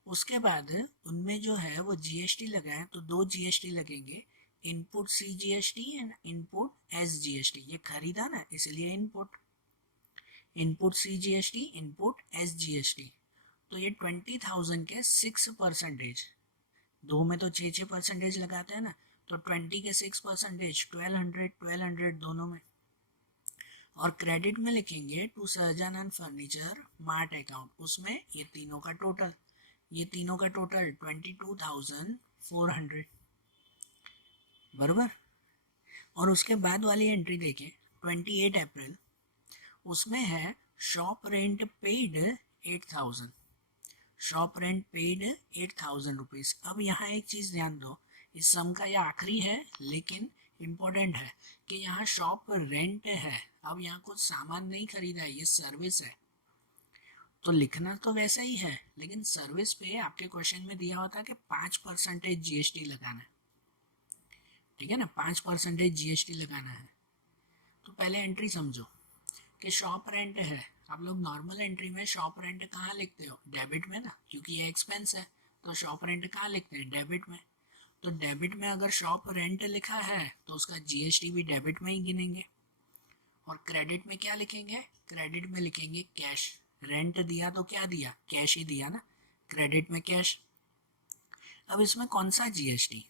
उसके बाद उनमें जो है वो GST लगा है, तो 2 GST लगेंगे, input CGST and input SGST। ये खरीदा ना इसलिए इनपुट CGST इनपुट SGST। तो ये 20,000 के 6%, दो में तो 6% लगाते हैं ना, तो 20 के 6% 1200 दोनों में। और क्रेडिट में लिखेंगे to Sahajanand furniture mart account, उसमें ये तीनों का टोटल 22,400। बरोबर। और उसके बाद वाली एंट्री देखें 28 अप्रैल, उसमें है shop rent paid 8,000, shop rent paid 8,000 rupees. अब यहाँ एक चीज़ ध्यान दो, इस सम का ये आखिरी है लेकिन इम्पोर्टेंट है कि यहाँ शॉप रेंट है। अब यहाँ कुछ सामान नहीं खरीदा है, ये सर्विस है, तो लिखना तो वैसा ही है, लेकिन सर्विस पे आपके क्वेश्चन में दिया होता है कि 5% GST लगाना है, ठीक है ना, 5% GST लगाना है। तो पहले एंट्री समझो कि शॉप रेंट है। आप लोग नॉर्मल एंट्री में शॉप रेंट कहाँ लिखते हो? डेबिट में ना, क्योंकि ये एक्सपेंस है, तो शॉप रेंट कहाँ लिखते हैं? डेबिट में। तो डेबिट में अगर शॉप रेंट लिखा है तो उसका GST भी डेबिट में ही गिनेंगे। और क्रेडिट में क्या लिखेंगे? क्रेडिट में लिखेंगे कैश। रेंट दिया तो क्या दिया? कैश ही दिया ना, क्रेडिट में कैश। अब इसमें कौन सा GST?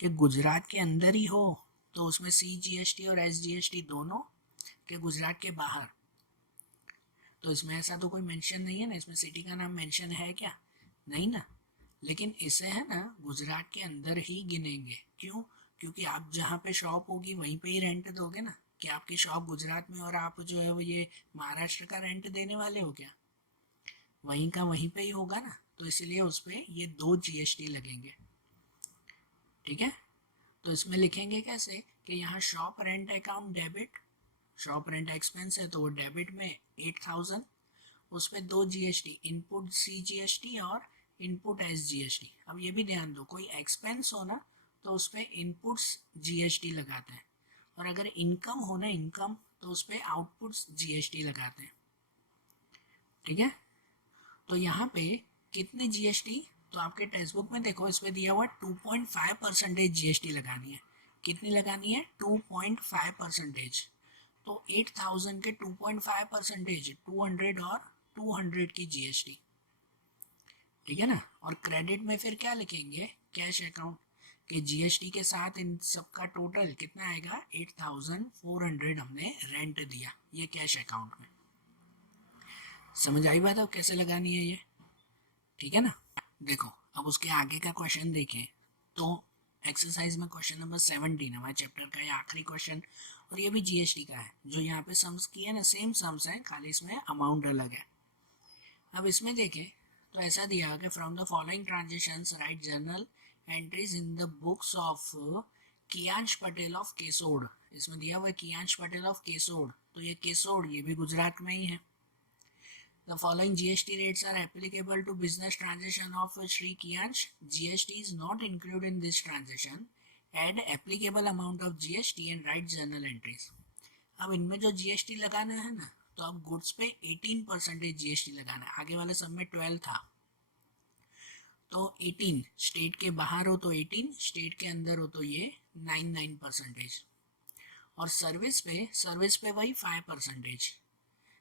कि गुजरात के अंदर ही हो तो उसमें CGST और SGST दोनों, कि गुजरात के बाहर? तो इसमें ऐसा तो कोई मेंशन नहीं है ना, इसमें सिटी का नाम मेंशन है क्या? नहीं ना। लेकिन इसे है ना गुजरात के अंदर ही गिनेंगे। क्यों? क्योंकि आप जहाँ पे शॉप होगी वहीं पे ही रेंट दोगे ना, कि आपकी शॉप गुजरात में और आप जो है वो ये महाराष्ट्र का रेंट देने वाले हो क्या? वहीं का वहीं पे ही होगा ना, तो इसलिए उस पर ये 2 GST लगेंगे, ठीक है। तो इसमें लिखेंगे कैसे कि यहाँ shop rent account debit, shop rent expense है तो वो डेबिट में 8,000, उस पर 2 GST, इनपुट CGST और इनपुट SGST। अब ये भी ध्यान दो, कोई एक्सपेंस हो ना तो उस पर इनपुट्स GST लगाते हैं, और अगर इनकम हो ना, इनकम, तो उस पर आउटपुट्स GST लगाते हैं, ठीक है। तो यहाँ पे कितने GST? तो आपके टेक्स्ट बुक में देखो, इस पर दिया हुआ 2.5% GST लगानी है। कितनी लगानी है? 2.5%। तो 8,000 के 2.5%, 200 और 200 की GST, ठीक है ना। और क्रेडिट में फिर क्या लिखेंगे? कैश अकाउंट, के GST के साथ इन सबका टोटल कितना आएगा? 8,400 हमने रेंट दिया, ये कैश अकाउंट में। समझ आई बात? अब कैसे लगानी है ये, ठीक है ना। देखो अब उसके आगे का क्वेश्चन देखें तो एक्सरसाइज में क्वेश्चन नंबर 17 हमारे चैप्टर का ये आखिरी क्वेश्चन, और ये भी GST का है। जो यहाँ पे सम्स किए ना, सेम सम्स है, खाली इसमें अमाउंट अलग है। अब इसमें देखें तो ऐसा दिया कि from the following transactions write journal entries in the books of Kiyansh Patel of Keshod. इसमें दिया हुआ है कियांश पटेल ऑफ केसोड, तो ये केसोड ये भी गुजरात में ही है। The following GST rates are applicable to business transaction of Sri Kiyansh. GST is not included in this transaction. Add applicable amount of GST and write journal entries. अब इनमें जो GST लगाना है ना, तो अब गुड्स पे 18% GST लगाना है। आगे वाले सब में 12 था, तो 18, स्टेट के बाहर हो तो 18, स्टेट के अंदर हो तो ये 9%। और सर्विस पे वही 5%,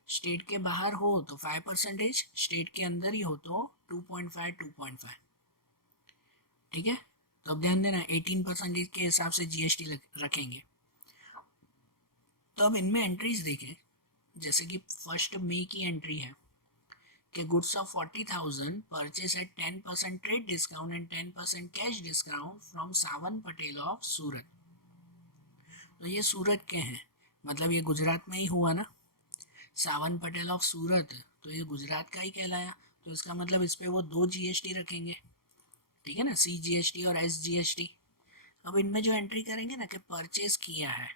स्टेट के बाहर हो तो 5%, स्टेट के अंदर ही हो तो 2.5, ठीक है। तो अब ध्यान देना 18% के हिसाब से GST रखेंगे। तो अब इनमें एंट्रीज देखें, जैसे कि 1 मई की एंट्री है कि goods of 40,000 purchase at 10% trade discount and 10% cash discount from Sawan Patel of Surat. तो ये सूरत के हैं, मतलब ये गुजरात में ही हुआ ना, सावन पटेल ऑफ सूरत, तो ये गुजरात का ही कहलाया। तो इसका मतलब इस पर वो 2 GST रखेंगे, ठीक है ना, CGST और SGST। अब इनमें जो एंट्री करेंगे ना कि परचेज किया है,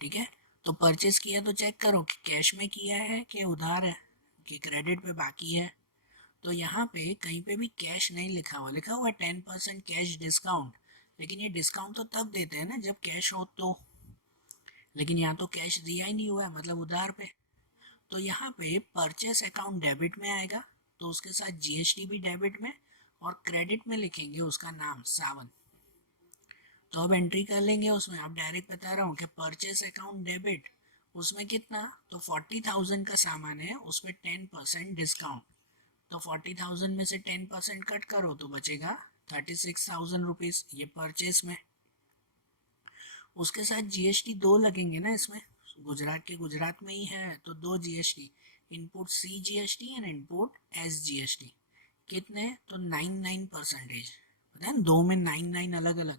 ठीक है, तो परचेज किया तो चेक करो कि कैश में किया है कि उधार है, कि क्रेडिट पे बाकी है। तो यहाँ पे कहीं पे भी कैश नहीं लिखा हुआ, लिखा हुआ 10% कैश डिस्काउंट, लेकिन ये डिस्काउंट तो तब देते हैं ना जब कैश हो तो, लेकिन यहाँ तो कैश दिया ही नहीं हुआ है, मतलब उधार पे। तो यहाँ पे परचेस अकाउंट डेबिट में आएगा, तो उसके साथ GST भी डेबिट में, और क्रेडिट में लिखेंगे उसका नाम सावन। तो अब एंट्री कर लेंगे उसमें। अब डायरेक्ट बता रहा हूँ कि परचेस अकाउंट डेबिट, उसमें कितना, तो 40,000 का सामान है, उस पर 10% डिस्काउंट, तो 40,000 में से 10% कट करो तो बचेगा 36,000 रुपीज़, ये परचेस में। उसके साथ GST 2 लगेंगे ना इसमें, गुजरात के गुजरात में ही है तो 2 GST, input CGST and input SGST। कितने, तो 9%, पता है 2 में 9 अलग अलग,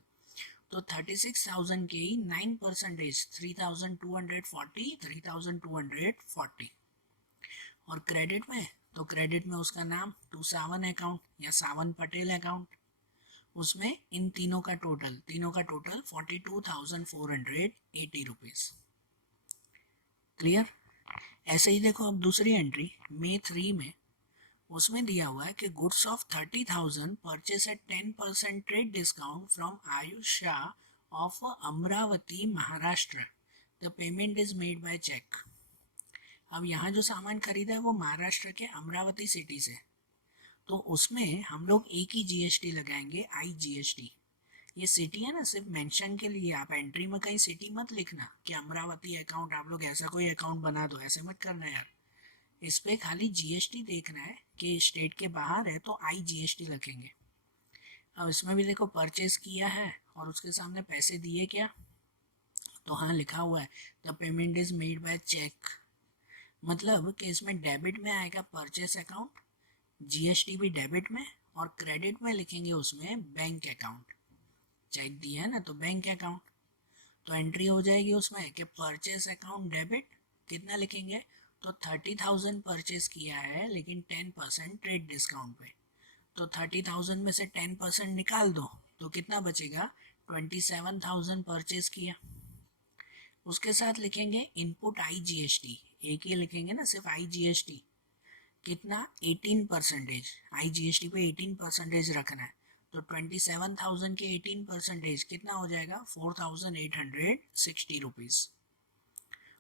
तो 36,000 के ही 9%, 3,240, 3,240। और क्रेडिट में, तो क्रेडिट में उसका नाम टू सावन अकाउंट या सावन पटेल अकाउंट, उसमें इन तीनों का टोटल 42,480 रुपीज़। क्लियर। ऐसे ही देखो अब दूसरी एंट्री मे 3 में, उसमें दिया हुआ है कि goods of 30,000 purchase at 10% trade discount from Ayush Shah of Amravati Maharashtra, the payment is made by cheque. अब यहाँ जो सामान खरीदा है वो महाराष्ट्र के अमरावती सिटी से, तो उसमें हम लोग एक ही जीएसटी लगाएंगे, IGST। ये सिटी है ना, सिर्फ मेंशन के लिए, आप एंट्री में कहीं सिटी मत लिखना कि अमरावती अकाउंट, आप लोग ऐसा कोई अकाउंट बना दो, ऐसे मत करना यार। इस पे खाली जीएसटी देखना है कि स्टेट के बाहर है तो IGST रखेंगे। अब इसमें भी देखो परचेज किया है और उसके सामने पैसे दिए क्या, तो हाँ लिखा हुआ है the payment is made by cheque, मतलब कि इसमें डेबिट में आएगा परचेस अकाउंट, जीएसटी भी डेबिट में, और क्रेडिट में लिखेंगे उसमें बैंक अकाउंट। चेक दिया है ना तो बैंक अकाउंट, तो एंट्री हो जाएगी उसमें कि परचेस अकाउंट डेबिट, कितना लिखेंगे, तो 30,000 परचेस किया है लेकिन 10% ट्रेड डिस्काउंट पे, तो 30,000 में से 10% निकाल दो तो कितना बचेगा, 27,000 परचेस किया। उसके साथ लिखेंगे इनपुट IGST, एक ही लिखेंगे ना सिर्फ IGST, कितना 18%, IGST पे 18% रखना है, तो 27,000 के 18% कितना हो जाएगा, 4,860 रुपीज़।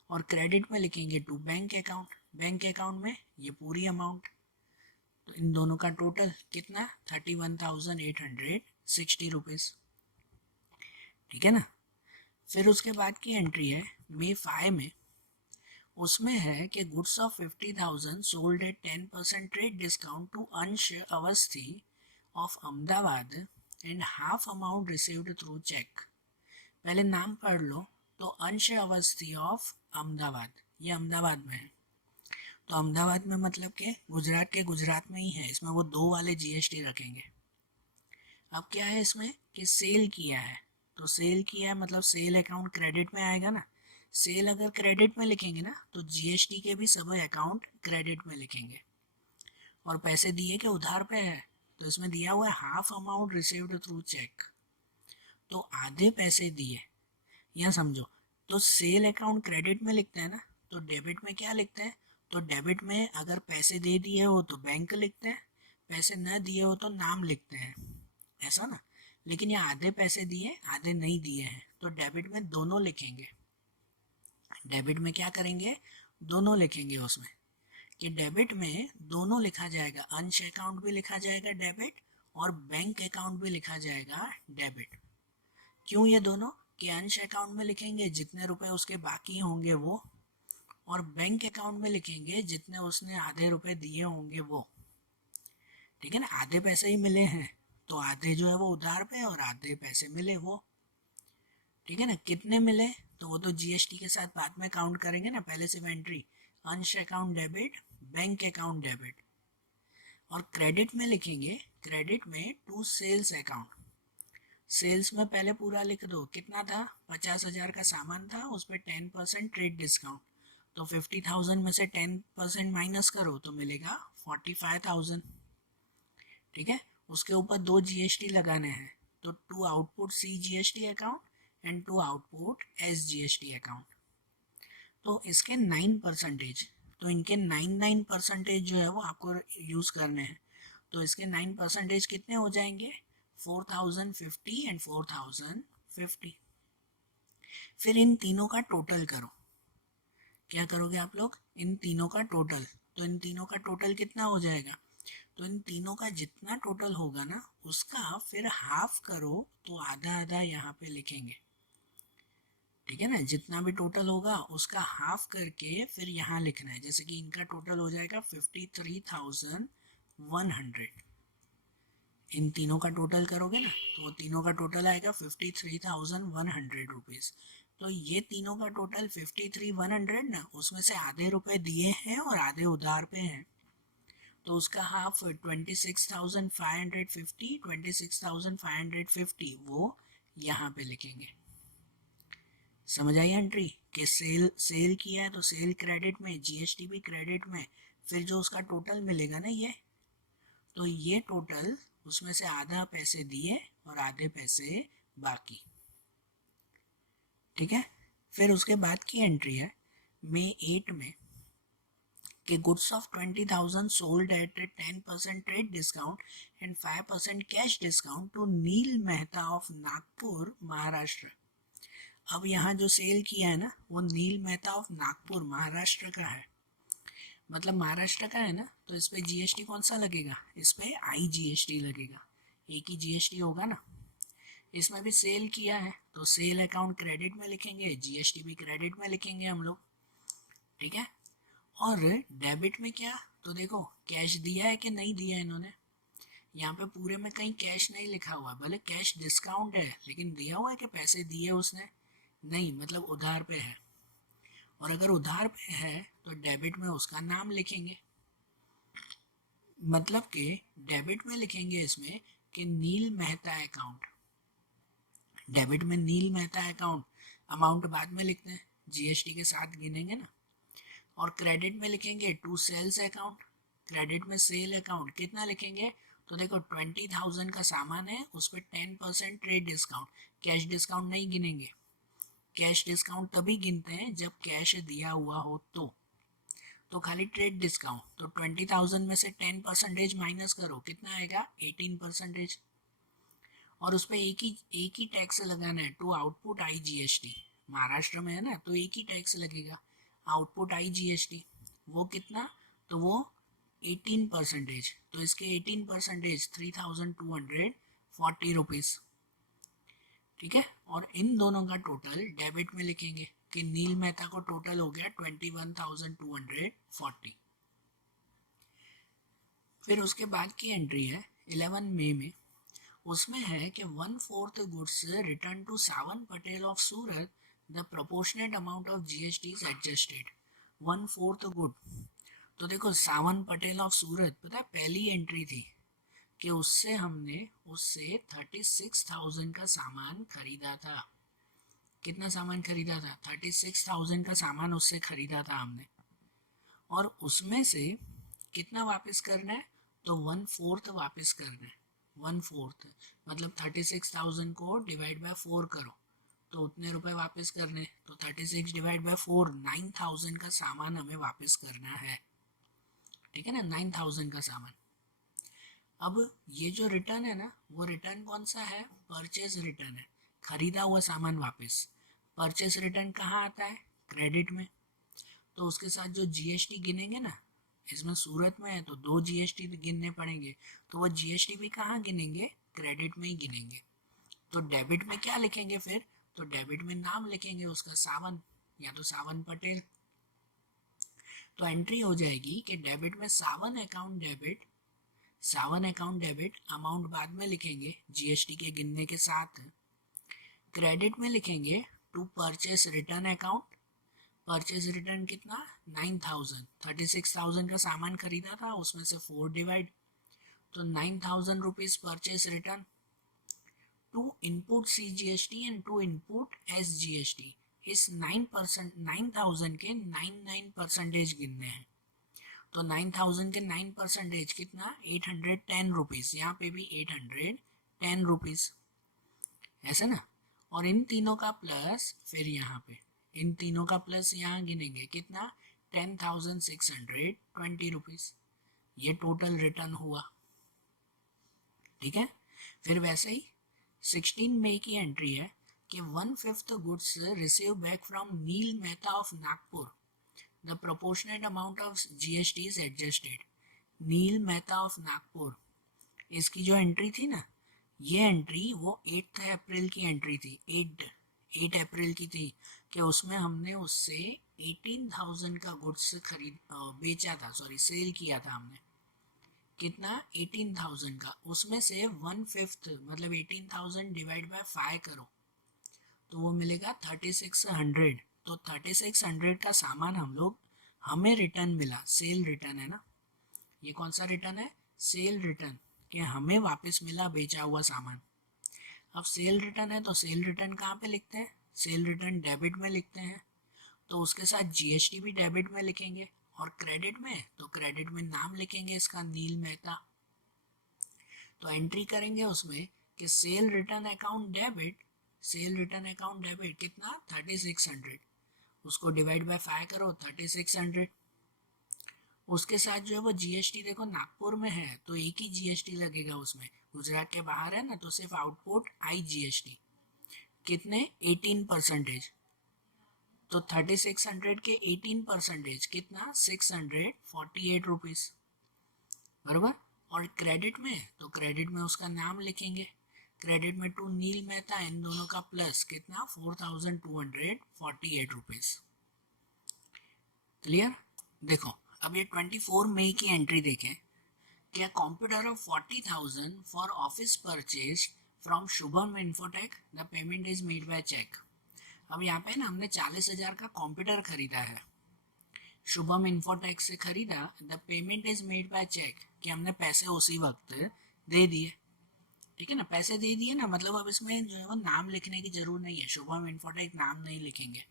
और क्रेडिट में लिखेंगे to bank account, bank account में ये पूरी अमाउंट, तो इन दोनों का टोटल कितना, 31,860 रुपीज़। ठीक है ना। फिर उसके बाद की एंट्री है मे 5 में, उसमें है कि goods of 50,000 sold at 10% trade discount to Ansh Awasthi of Ahmedabad and half amount received through cheque. पहले नाम पढ़ लो, तो अंश अवस्थी ऑफ अहमदाबाद, ये अहमदाबाद में है, तो अहमदाबाद में मतलब कि गुजरात के गुजरात में ही है, इसमें वो 2 वाले जीएसटी रखेंगे। अब क्या है इसमें कि सेल किया है, तो सेल किया है मतलब सेल अकाउंट क्रेडिट में आएगा ना, सेल अगर क्रेडिट में लिखेंगे ना तो जीएसटी के भी सब अकाउंट क्रेडिट में लिखेंगे। और पैसे दिए के उधार पे है, तो इसमें दिया हुआ है half amount received through cheque, तो आधे पैसे दिए, यहाँ समझो, तो सेल अकाउंट क्रेडिट में लिखते हैं ना, तो डेबिट में क्या लिखते हैं, तो डेबिट में अगर पैसे दे दिए हो तो बैंक लिखते हैं, पैसे न दिए हो तो नाम लिखते हैं, ऐसा ना। लेकिन ये आधे पैसे दिए आधे नहीं दिए हैं, तो डेबिट में दोनों लिखेंगे, डेबिट में क्या करेंगे, दोनों लिखेंगे उसमें, कि डेबिट में दोनों लिखा जाएगा, अंश अकाउंट भी लिखा जाएगा डेबिट और बैंक अकाउंट भी लिखा जाएगा डेबिट। क्यों ये दोनों, कि अंश अकाउंट में लिखेंगे जितने रुपए उसके बाकी होंगे वो, और बैंक अकाउंट में लिखेंगे जितने उसने आधे रुपए दिए होंगे वो। ठीक है ना, आधे पैसे ही मिले हैं तो आधे जो है वो उधार पे और आधे पैसे मिले वो। ठीक है ना, कितने मिले तो वो तो जीएसटी के साथ बाद में काउंट करेंगे ना, पहले सिर्फ एंट्री अंश account debit, bank account debit. और क्रेडिट में लिखेंगे, क्रेडिट में टू सेल्स अकाउंट, सेल्स में पहले पूरा लिख दो, कितना था, 50,000 का सामान था, उस पर 10% ट्रेड डिस्काउंट, तो 50,000 में से 10% माइनस करो तो मिलेगा 45,000। ठीक है, उसके ऊपर 2 जीएसटी लगाने हैं, तो to output CGST account and to output SGST account. तो इसके 9%, तो इनके 9% जो है वो आपको यूज़ करने हैं, तो इसके 9% कितने हो जाएंगे, 4,050 एंड 4,050। फिर इन तीनों का टोटल करो, क्या करोगे आप लोग, इन तीनों का टोटल, तो इन तीनों का टोटल कितना हो जाएगा, तो इन तीनों का जितना टोटल होगा ना उसका फिर हाफ करो, तो आधा आधा यहाँ पे लिखेंगे। ठीक है ना, जितना भी टोटल होगा उसका हाफ करके फिर यहाँ लिखना है, जैसे कि इनका टोटल हो जाएगा 53,100, इन तीनों का टोटल करोगे ना तो वो तीनों का टोटल आएगा 53,100 रुपीज़। तो ये तीनों का टोटल 53,100 ना, उसमें से आधे रुपए दिए हैं और आधे उधार पे हैं, तो उसका हाफ 26,550 वो यहाँ पे लिखेंगे। समझ आई एंट्री कि सेल किया है तो सेल क्रेडिट में, जीएसटी भी क्रेडिट में, फिर जो उसका टोटल मिलेगा ना ये, तो ये टोटल उसमें से आधा पैसे दिए और आधे पैसे बाकी। ठीक है। फिर उसके बाद की एंट्री है मई 8 में कि goods of 20,000 sold at 10% trade discount and 5% cash discount to Neel Mehta of Nagpur Maharashtra. अब यहाँ जो सेल किया है ना वो नील मेहता ऑफ नागपुर महाराष्ट्र का है, मतलब महाराष्ट्र का है ना, तो इस पे जीएसटी कौन सा लगेगा, इस पे IGST लगेगा, एक ही जीएसटी होगा ना। इसमें भी सेल किया है तो सेल अकाउंट क्रेडिट में लिखेंगे, जीएसटी भी क्रेडिट में लिखेंगे हम लोग। ठीक है। और डेबिट में क्या, तो देखो कैश दिया है कि नहीं दिया है इन्होंने, यहाँ पे पूरे में कहीं कैश नहीं लिखा हुआ है, भले कैश डिस्काउंट है लेकिन दिया हुआ है कि पैसे दिए उसने, नहीं, मतलब उधार पे है। और अगर उधार पे है तो डेबिट में उसका नाम लिखेंगे, मतलब कि डेबिट में लिखेंगे इसमें कि नील मेहता अकाउंट, डेबिट में नील मेहता अकाउंट, अमाउंट बाद में लिखते हैं, जीएसटी के साथ गिनेंगे ना। और क्रेडिट में लिखेंगे टू सेल्स अकाउंट, क्रेडिट में सेल अकाउंट कितना लिखेंगे, तो देखो 20,000 का सामान है उस पर 10% ट्रेड डिस्काउंट, कैश डिस्काउंट नहीं गिनेंगे, कैश डिस्काउंट तभी गिनते हैं जब कैश दिया हुआ हो तो खाली ट्रेड डिस्काउंट, तो 20,000 में से 10% माइनस करो, कितना आएगा 18%। और उस पर एक ही टैक्स लगाना है, टू आउटपुट IGST, महाराष्ट्र में है ना तो एक ही टैक्स लगेगा, आउटपुट IGST, वो कितना, तो वो 18%, तो इसके 18% 3,240 रुपीज़। ठीक है। और इन दोनों का टोटल डेबिट में लिखेंगे कि नील मेहता को टोटल हो गया 21,240। फिर उसके बाद की एंट्री है 11 मई में, उसमें है कि 1/4 goods return to Sawan Patel of Surat, the proportionate amount of GST is adjusted. 1/4 good, तो देखो सावन पटेल ऑफ सूरत, पता है पहली एंट्री थी कि उससे 36,000 का सामान खरीदा था। कितना सामान खरीदा था, 36,000 का सामान उससे खरीदा था हमने, और उसमें से कितना वापस करना है, तो 1/4 वापस करना है। 1/4 मतलब 36,000 को डिवाइड बाय 4 करो तो उतने रुपए वापस करने, तो 36 डिवाइड बाय 4, 9,000 का सामान हमें वापस करना है। ठीक है ना, 9,000 का सामान। अब ये जो रिटर्न है ना, वो रिटर्न कौन सा है, परचेज रिटर्न है, खरीदा हुआ सामान वापस। परचेज रिटर्न कहाँ आता है, क्रेडिट में, तो उसके साथ जो जीएसटी गिनेंगे ना, इसमें सूरत में है तो 2 जीएसटी गिनने पड़ेंगे, तो वो जीएसटी भी कहाँ गिनेंगे, क्रेडिट में ही गिनेंगे। तो डेबिट में क्या लिखेंगे फिर, तो डेबिट में नाम लिखेंगे उसका, सावन, या तो सावन पटेल। तो एंट्री हो जाएगी कि डेबिट में सावन अकाउंट डेबिट, सावन अकाउंट डेबिट, अमाउंट बाद में लिखेंगे जीएसटी के गिनने के साथ। क्रेडिट में लिखेंगे to purchase return account, purchase return कितना, 9,000, 36,000 का सामान खरीदा था उसमें से 4 डिवाइड, तो 9,000 rupees purchase return. To input CGST and to input SGST, इस 9%, 9,000 के 99% गिनने हैं, तो 9,000 के 9% कितना, 810 रुपीज़, यहाँ पे भी 810 रुपीज़, ऐसा ना। और इन तीनों का प्लस फिर यहाँ पे, इन तीनों का प्लस यहाँ गिनेंगे कितना, 10,620 रुपीज़, ये टोटल रिटर्न हुआ। ठीक है। फिर वैसे ही 16 मई की एंट्री है कि 1/5 goods receive back from Neel Mehta of Nagpur, the proportionate amount of GST is adjusted. Neel Mehta of Nagpur, इसकी जो एंट्री थी ना, ये एंट्री वो 8 अप्रैल की एंट्री थी, 8 अप्रैल की थी, कि उसमें हमने उससे 18,000 का गुड्स बेचा था, सॉरी सेल किया था हमने, कितना 18,000 का, उसमें से 1/5 मतलब 18,000 डिवाइड बाय 5 करो तो वो मिलेगा 3600। तो 3600 का सामान हमें रिटर्न मिला, सेल रिटर्न है ना, ये कौन सा रिटर्न है, सेल रिटर्न, कि हमें वापस मिला बेचा हुआ सामान। अब सेल रिटर्न है तो सेल रिटर्न कहाँ पे लिखते हैं, सेल रिटर्न डेबिट में लिखते हैं, तो उसके साथ जीएसटी भी डेबिट में लिखेंगे, और क्रेडिट में तो क्रेडिट में नाम लिखेंगे इसका, नील मेहता। तो एंट्री करेंगे उसमें कि cell return account debit, cell return account debit कितना 3600, उसको डिवाइड बाय 5 करो 3600। उसके साथ जो है वो जीएसटी देखो नागपुर में है तो एक ही जीएसटी लगेगा उसमें, गुजरात के बाहर है ना तो सिर्फ आउटपुट आई जीएसटी, कितने 18%। तो 3600 के 18% कितना 648 रुपीज, बराबर। और क्रेडिट में तो क्रेडिट में उसका नाम लिखेंगे, क्रेडिट में टू नील मेहता, इन दोनों का प्लस कितना 4248 रुपीज। क्लियर। देखो अब ये 24 मई की एंट्री देखें, क्या computer of 40,000 for office purchase from Shubham Infotech, the payment is made by cheque. अब यहाँ पे ना हमने 40,000 का कंप्यूटर खरीदा है, शुभम इंफोटेक से खरीदा, the payment is made by cheque, कि हमने पैसे उसी वक्त दे दिए, ठीक है ना, पैसे दे दिए ना, मतलब अब इसमें जो है वो नाम लिखने की जरूरत नहीं है, शुभम इंफोटेक नाम नहीं लिखेंगे।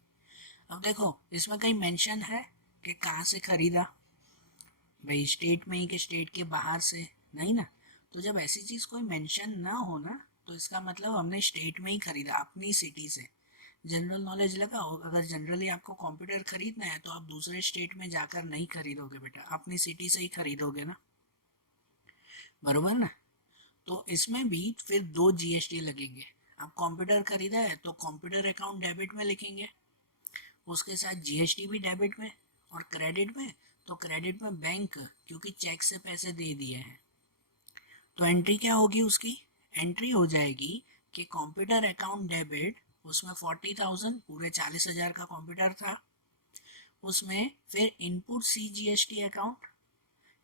अब देखो इसमें कहीं मेंशन है कि कहाँ से खरीदा, भाई स्टेट में ही कि स्टेट के बाहर से, नहीं ना। तो जब ऐसी चीज़ कोई मेंशन ना हो ना तो इसका मतलब हमने स्टेट में ही खरीदा, अपनी सिटी से। जनरल नॉलेज लगाओ, अगर जनरली आपको कंप्यूटर खरीदना है तो आप दूसरे स्टेट में जाकर नहीं खरीदोगे बेटा, अपनी सिटी से ही खरीदोगे ना, बरोबर ना। तो इसमें भी फिर 2 जीएसटी लगेंगे। अब कंप्यूटर खरीदा है तो कंप्यूटर अकाउंट डेबिट में लिखेंगे, उसके साथ जीएसटी भी डेबिट में, और क्रेडिट में तो क्रेडिट में बैंक, क्योंकि चेक से पैसे दे दिए हैं। तो एंट्री क्या होगी उसकी, एंट्री हो जाएगी कि कंप्यूटर अकाउंट डेबिट, उसमें 40,000 पूरे 40,000 का कंप्यूटर था, उसमें फिर input C GST account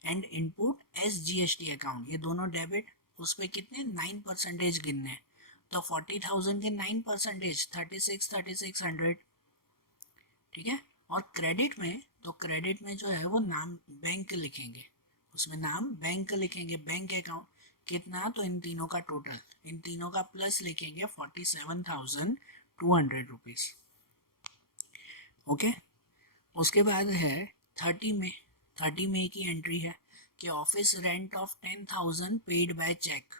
and input S GST account, ये दोनों डेबिट, उस पर कितने 9% गिनने, तो 40,000 के 9% 36,600, ठीक है। और क्रेडिट में तो क्रेडिट में जो है वो नाम बैंक लिखेंगे, उसमें नाम बैंक लिखेंगे, बैंक अकाउंट कितना, तो इन तीनों का टोटल, इन तीनों का प्लस लिखेंगे 47,200 रुपीज। ओके। उसके बाद है 30 मई की एंट्री है कि office rent of 10,000 paid by cheque.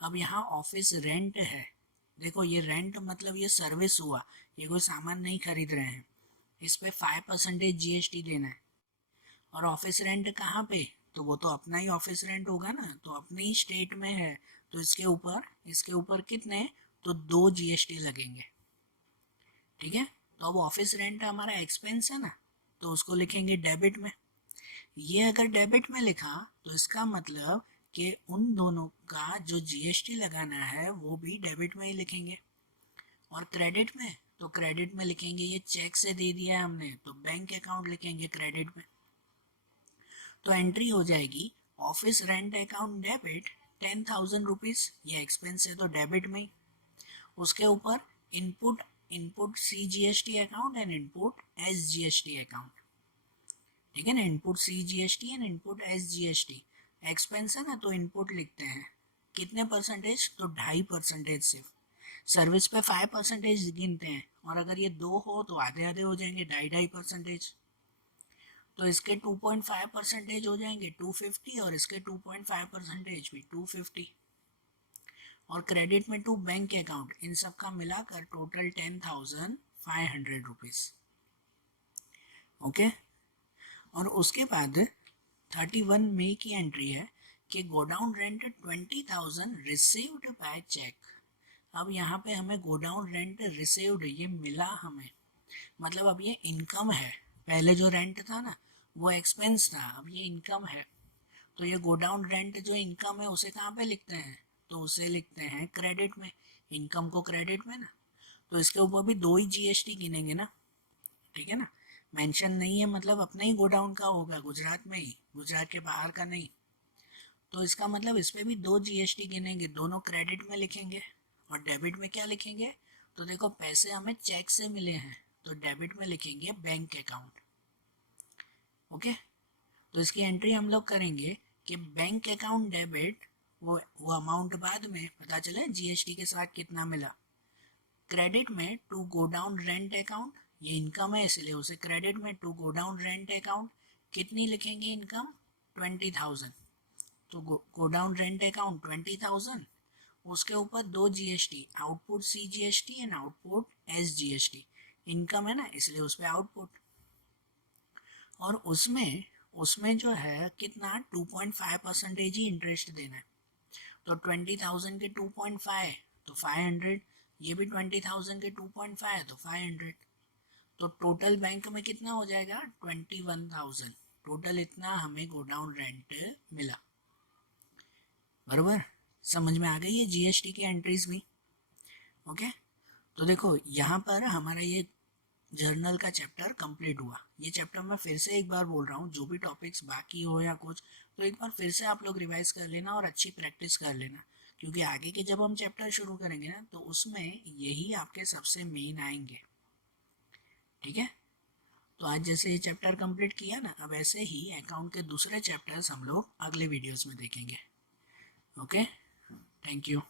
अब यहाँ ऑफिस रेंट है, देखो ये रेंट मतलब ये सर्विस हुआ, ये कोई सामान नहीं खरीद रहे हैं, इस पे 5% जीएसटी देना है। और ऑफिस रेंट कहाँ पे, तो वो तो अपना ही ऑफिस रेंट होगा ना, तो अपने ही स्टेट में है, तो इसके ऊपर कितने, तो 2 जीएसटी लगेंगे, ठीक है। तो अब ऑफिस रेंट हमारा एक्सपेंस है ना, तो उसको लिखेंगे डेबिट में। ये अगर डेबिट में लिखा तो इसका मतलब कि उन दोनों का जो जीएसटी लगाना है वो भी डेबिट में ही लिखेंगे। और क्रेडिट में तो क्रेडिट में लिखेंगे ये चेक से दे दिया है हमने, तो बैंक अकाउंट लिखेंगे क्रेडिट में। तो एंट्री हो जाएगी office rent account debit 10,000 rupees, ये एक्सपेंस है तो डेबिट में। उसके ऊपर input input C GST account and input S GST account, ठीक है ना, input C GST and input S GST. Expense है ना तो इनपुट लिखते हैं कितने परसेंटेज, तो 2.5% सिर्फ, सर्विस पे 5% गिनते हैं, और अगर ये 2 हो तो आधे आधे हो जाएंगे, 2.5%। तो इसके 2.5% हो जाएंगे 250, और इसके 2.5% भी 250। और क्रेडिट में टू बैंक अकाउंट, इन सब का मिलाकर टोटल 10,500 रुपीज। ओके। और उसके बाद 31 मई की एंट्री है कि godown rent 20,000 received by cheque. अब यहाँ पे हमें गोडाउन रेंट रिसीव्ड ये मिला हमें, मतलब अब ये इनकम है, पहले जो रेंट था ना वो एक्सपेंस था, अब ये इनकम है। तो ये गोडाउन रेंट जो इनकम है उसे कहाँ पे लिखते हैं, तो उसे लिखते हैं क्रेडिट में, इनकम को क्रेडिट में ना। तो इसके ऊपर भी 2 ही जीएसटी गिनेंगे ना, ठीक है ना, मेंशन नहीं है मतलब अपना ही गोडाउन का होगा, गुजरात में ही, गुजरात के बाहर का नहीं। तो इसका मतलब इस पे भी 2 जीएसटी गिनेंगे, दोनों क्रेडिट में लिखेंगे। और डेबिट में क्या लिखेंगे, तो देखो पैसे हमें चेक से मिले हैं तो डेबिट में लिखेंगे बैंक अकाउंट। ओके। तो इसकी एंट्री हम लोग करेंगे कि बैंक अकाउंट डेबिट वो अमाउंट बाद में पता चले जीएसटी के साथ कितना मिला। क्रेडिट में to godown rent account, ये इनकम है इसलिए उसे क्रेडिट में to godown rent account कितनी लिखेंगे इनकम 20,000, तो गो डाउन रेंट अकाउंट 20,000, उसके ऊपर दो GST, output C GST and output S GST, income है ना इसलिए उस पर आउटपुट। और उसमें उसमें जो है कितना 2.5% ही इंटरेस्ट देना है, तो 20,000 के 2.5 तो 500, ये भी 20,000 के 2.5 तो 500, तो टोटल बैंक में कितना हो जाएगा 21,000। टोटल इतना हमें गोडाउन रेंट मिला। बराबर, समझ में आ गई है जीएसटी की एंट्रीज भी। ओके, तो देखो यहाँ पर हमारा ये जर्नल का चैप्टर कंप्लीट हुआ। ये चैप्टर मैं फिर से एक बार बोल रहा हूँ, जो भी टॉपिक्स बाकी हो या कुछ, तो एक बार फिर से आप लोग रिवाइज कर लेना और अच्छी प्रैक्टिस कर लेना, क्योंकि आगे के जब हम चैप्टर शुरू करेंगे ना तो उसमें यही आपके सबसे मेन आएंगे। ठीक है, तो आज जैसे ये चैप्टर कंप्लीट किया ना, अब ऐसे ही अकाउंट के दूसरे चैप्टर्स हम लोग अगले वीडियोस में देखेंगे। Okay, thank you.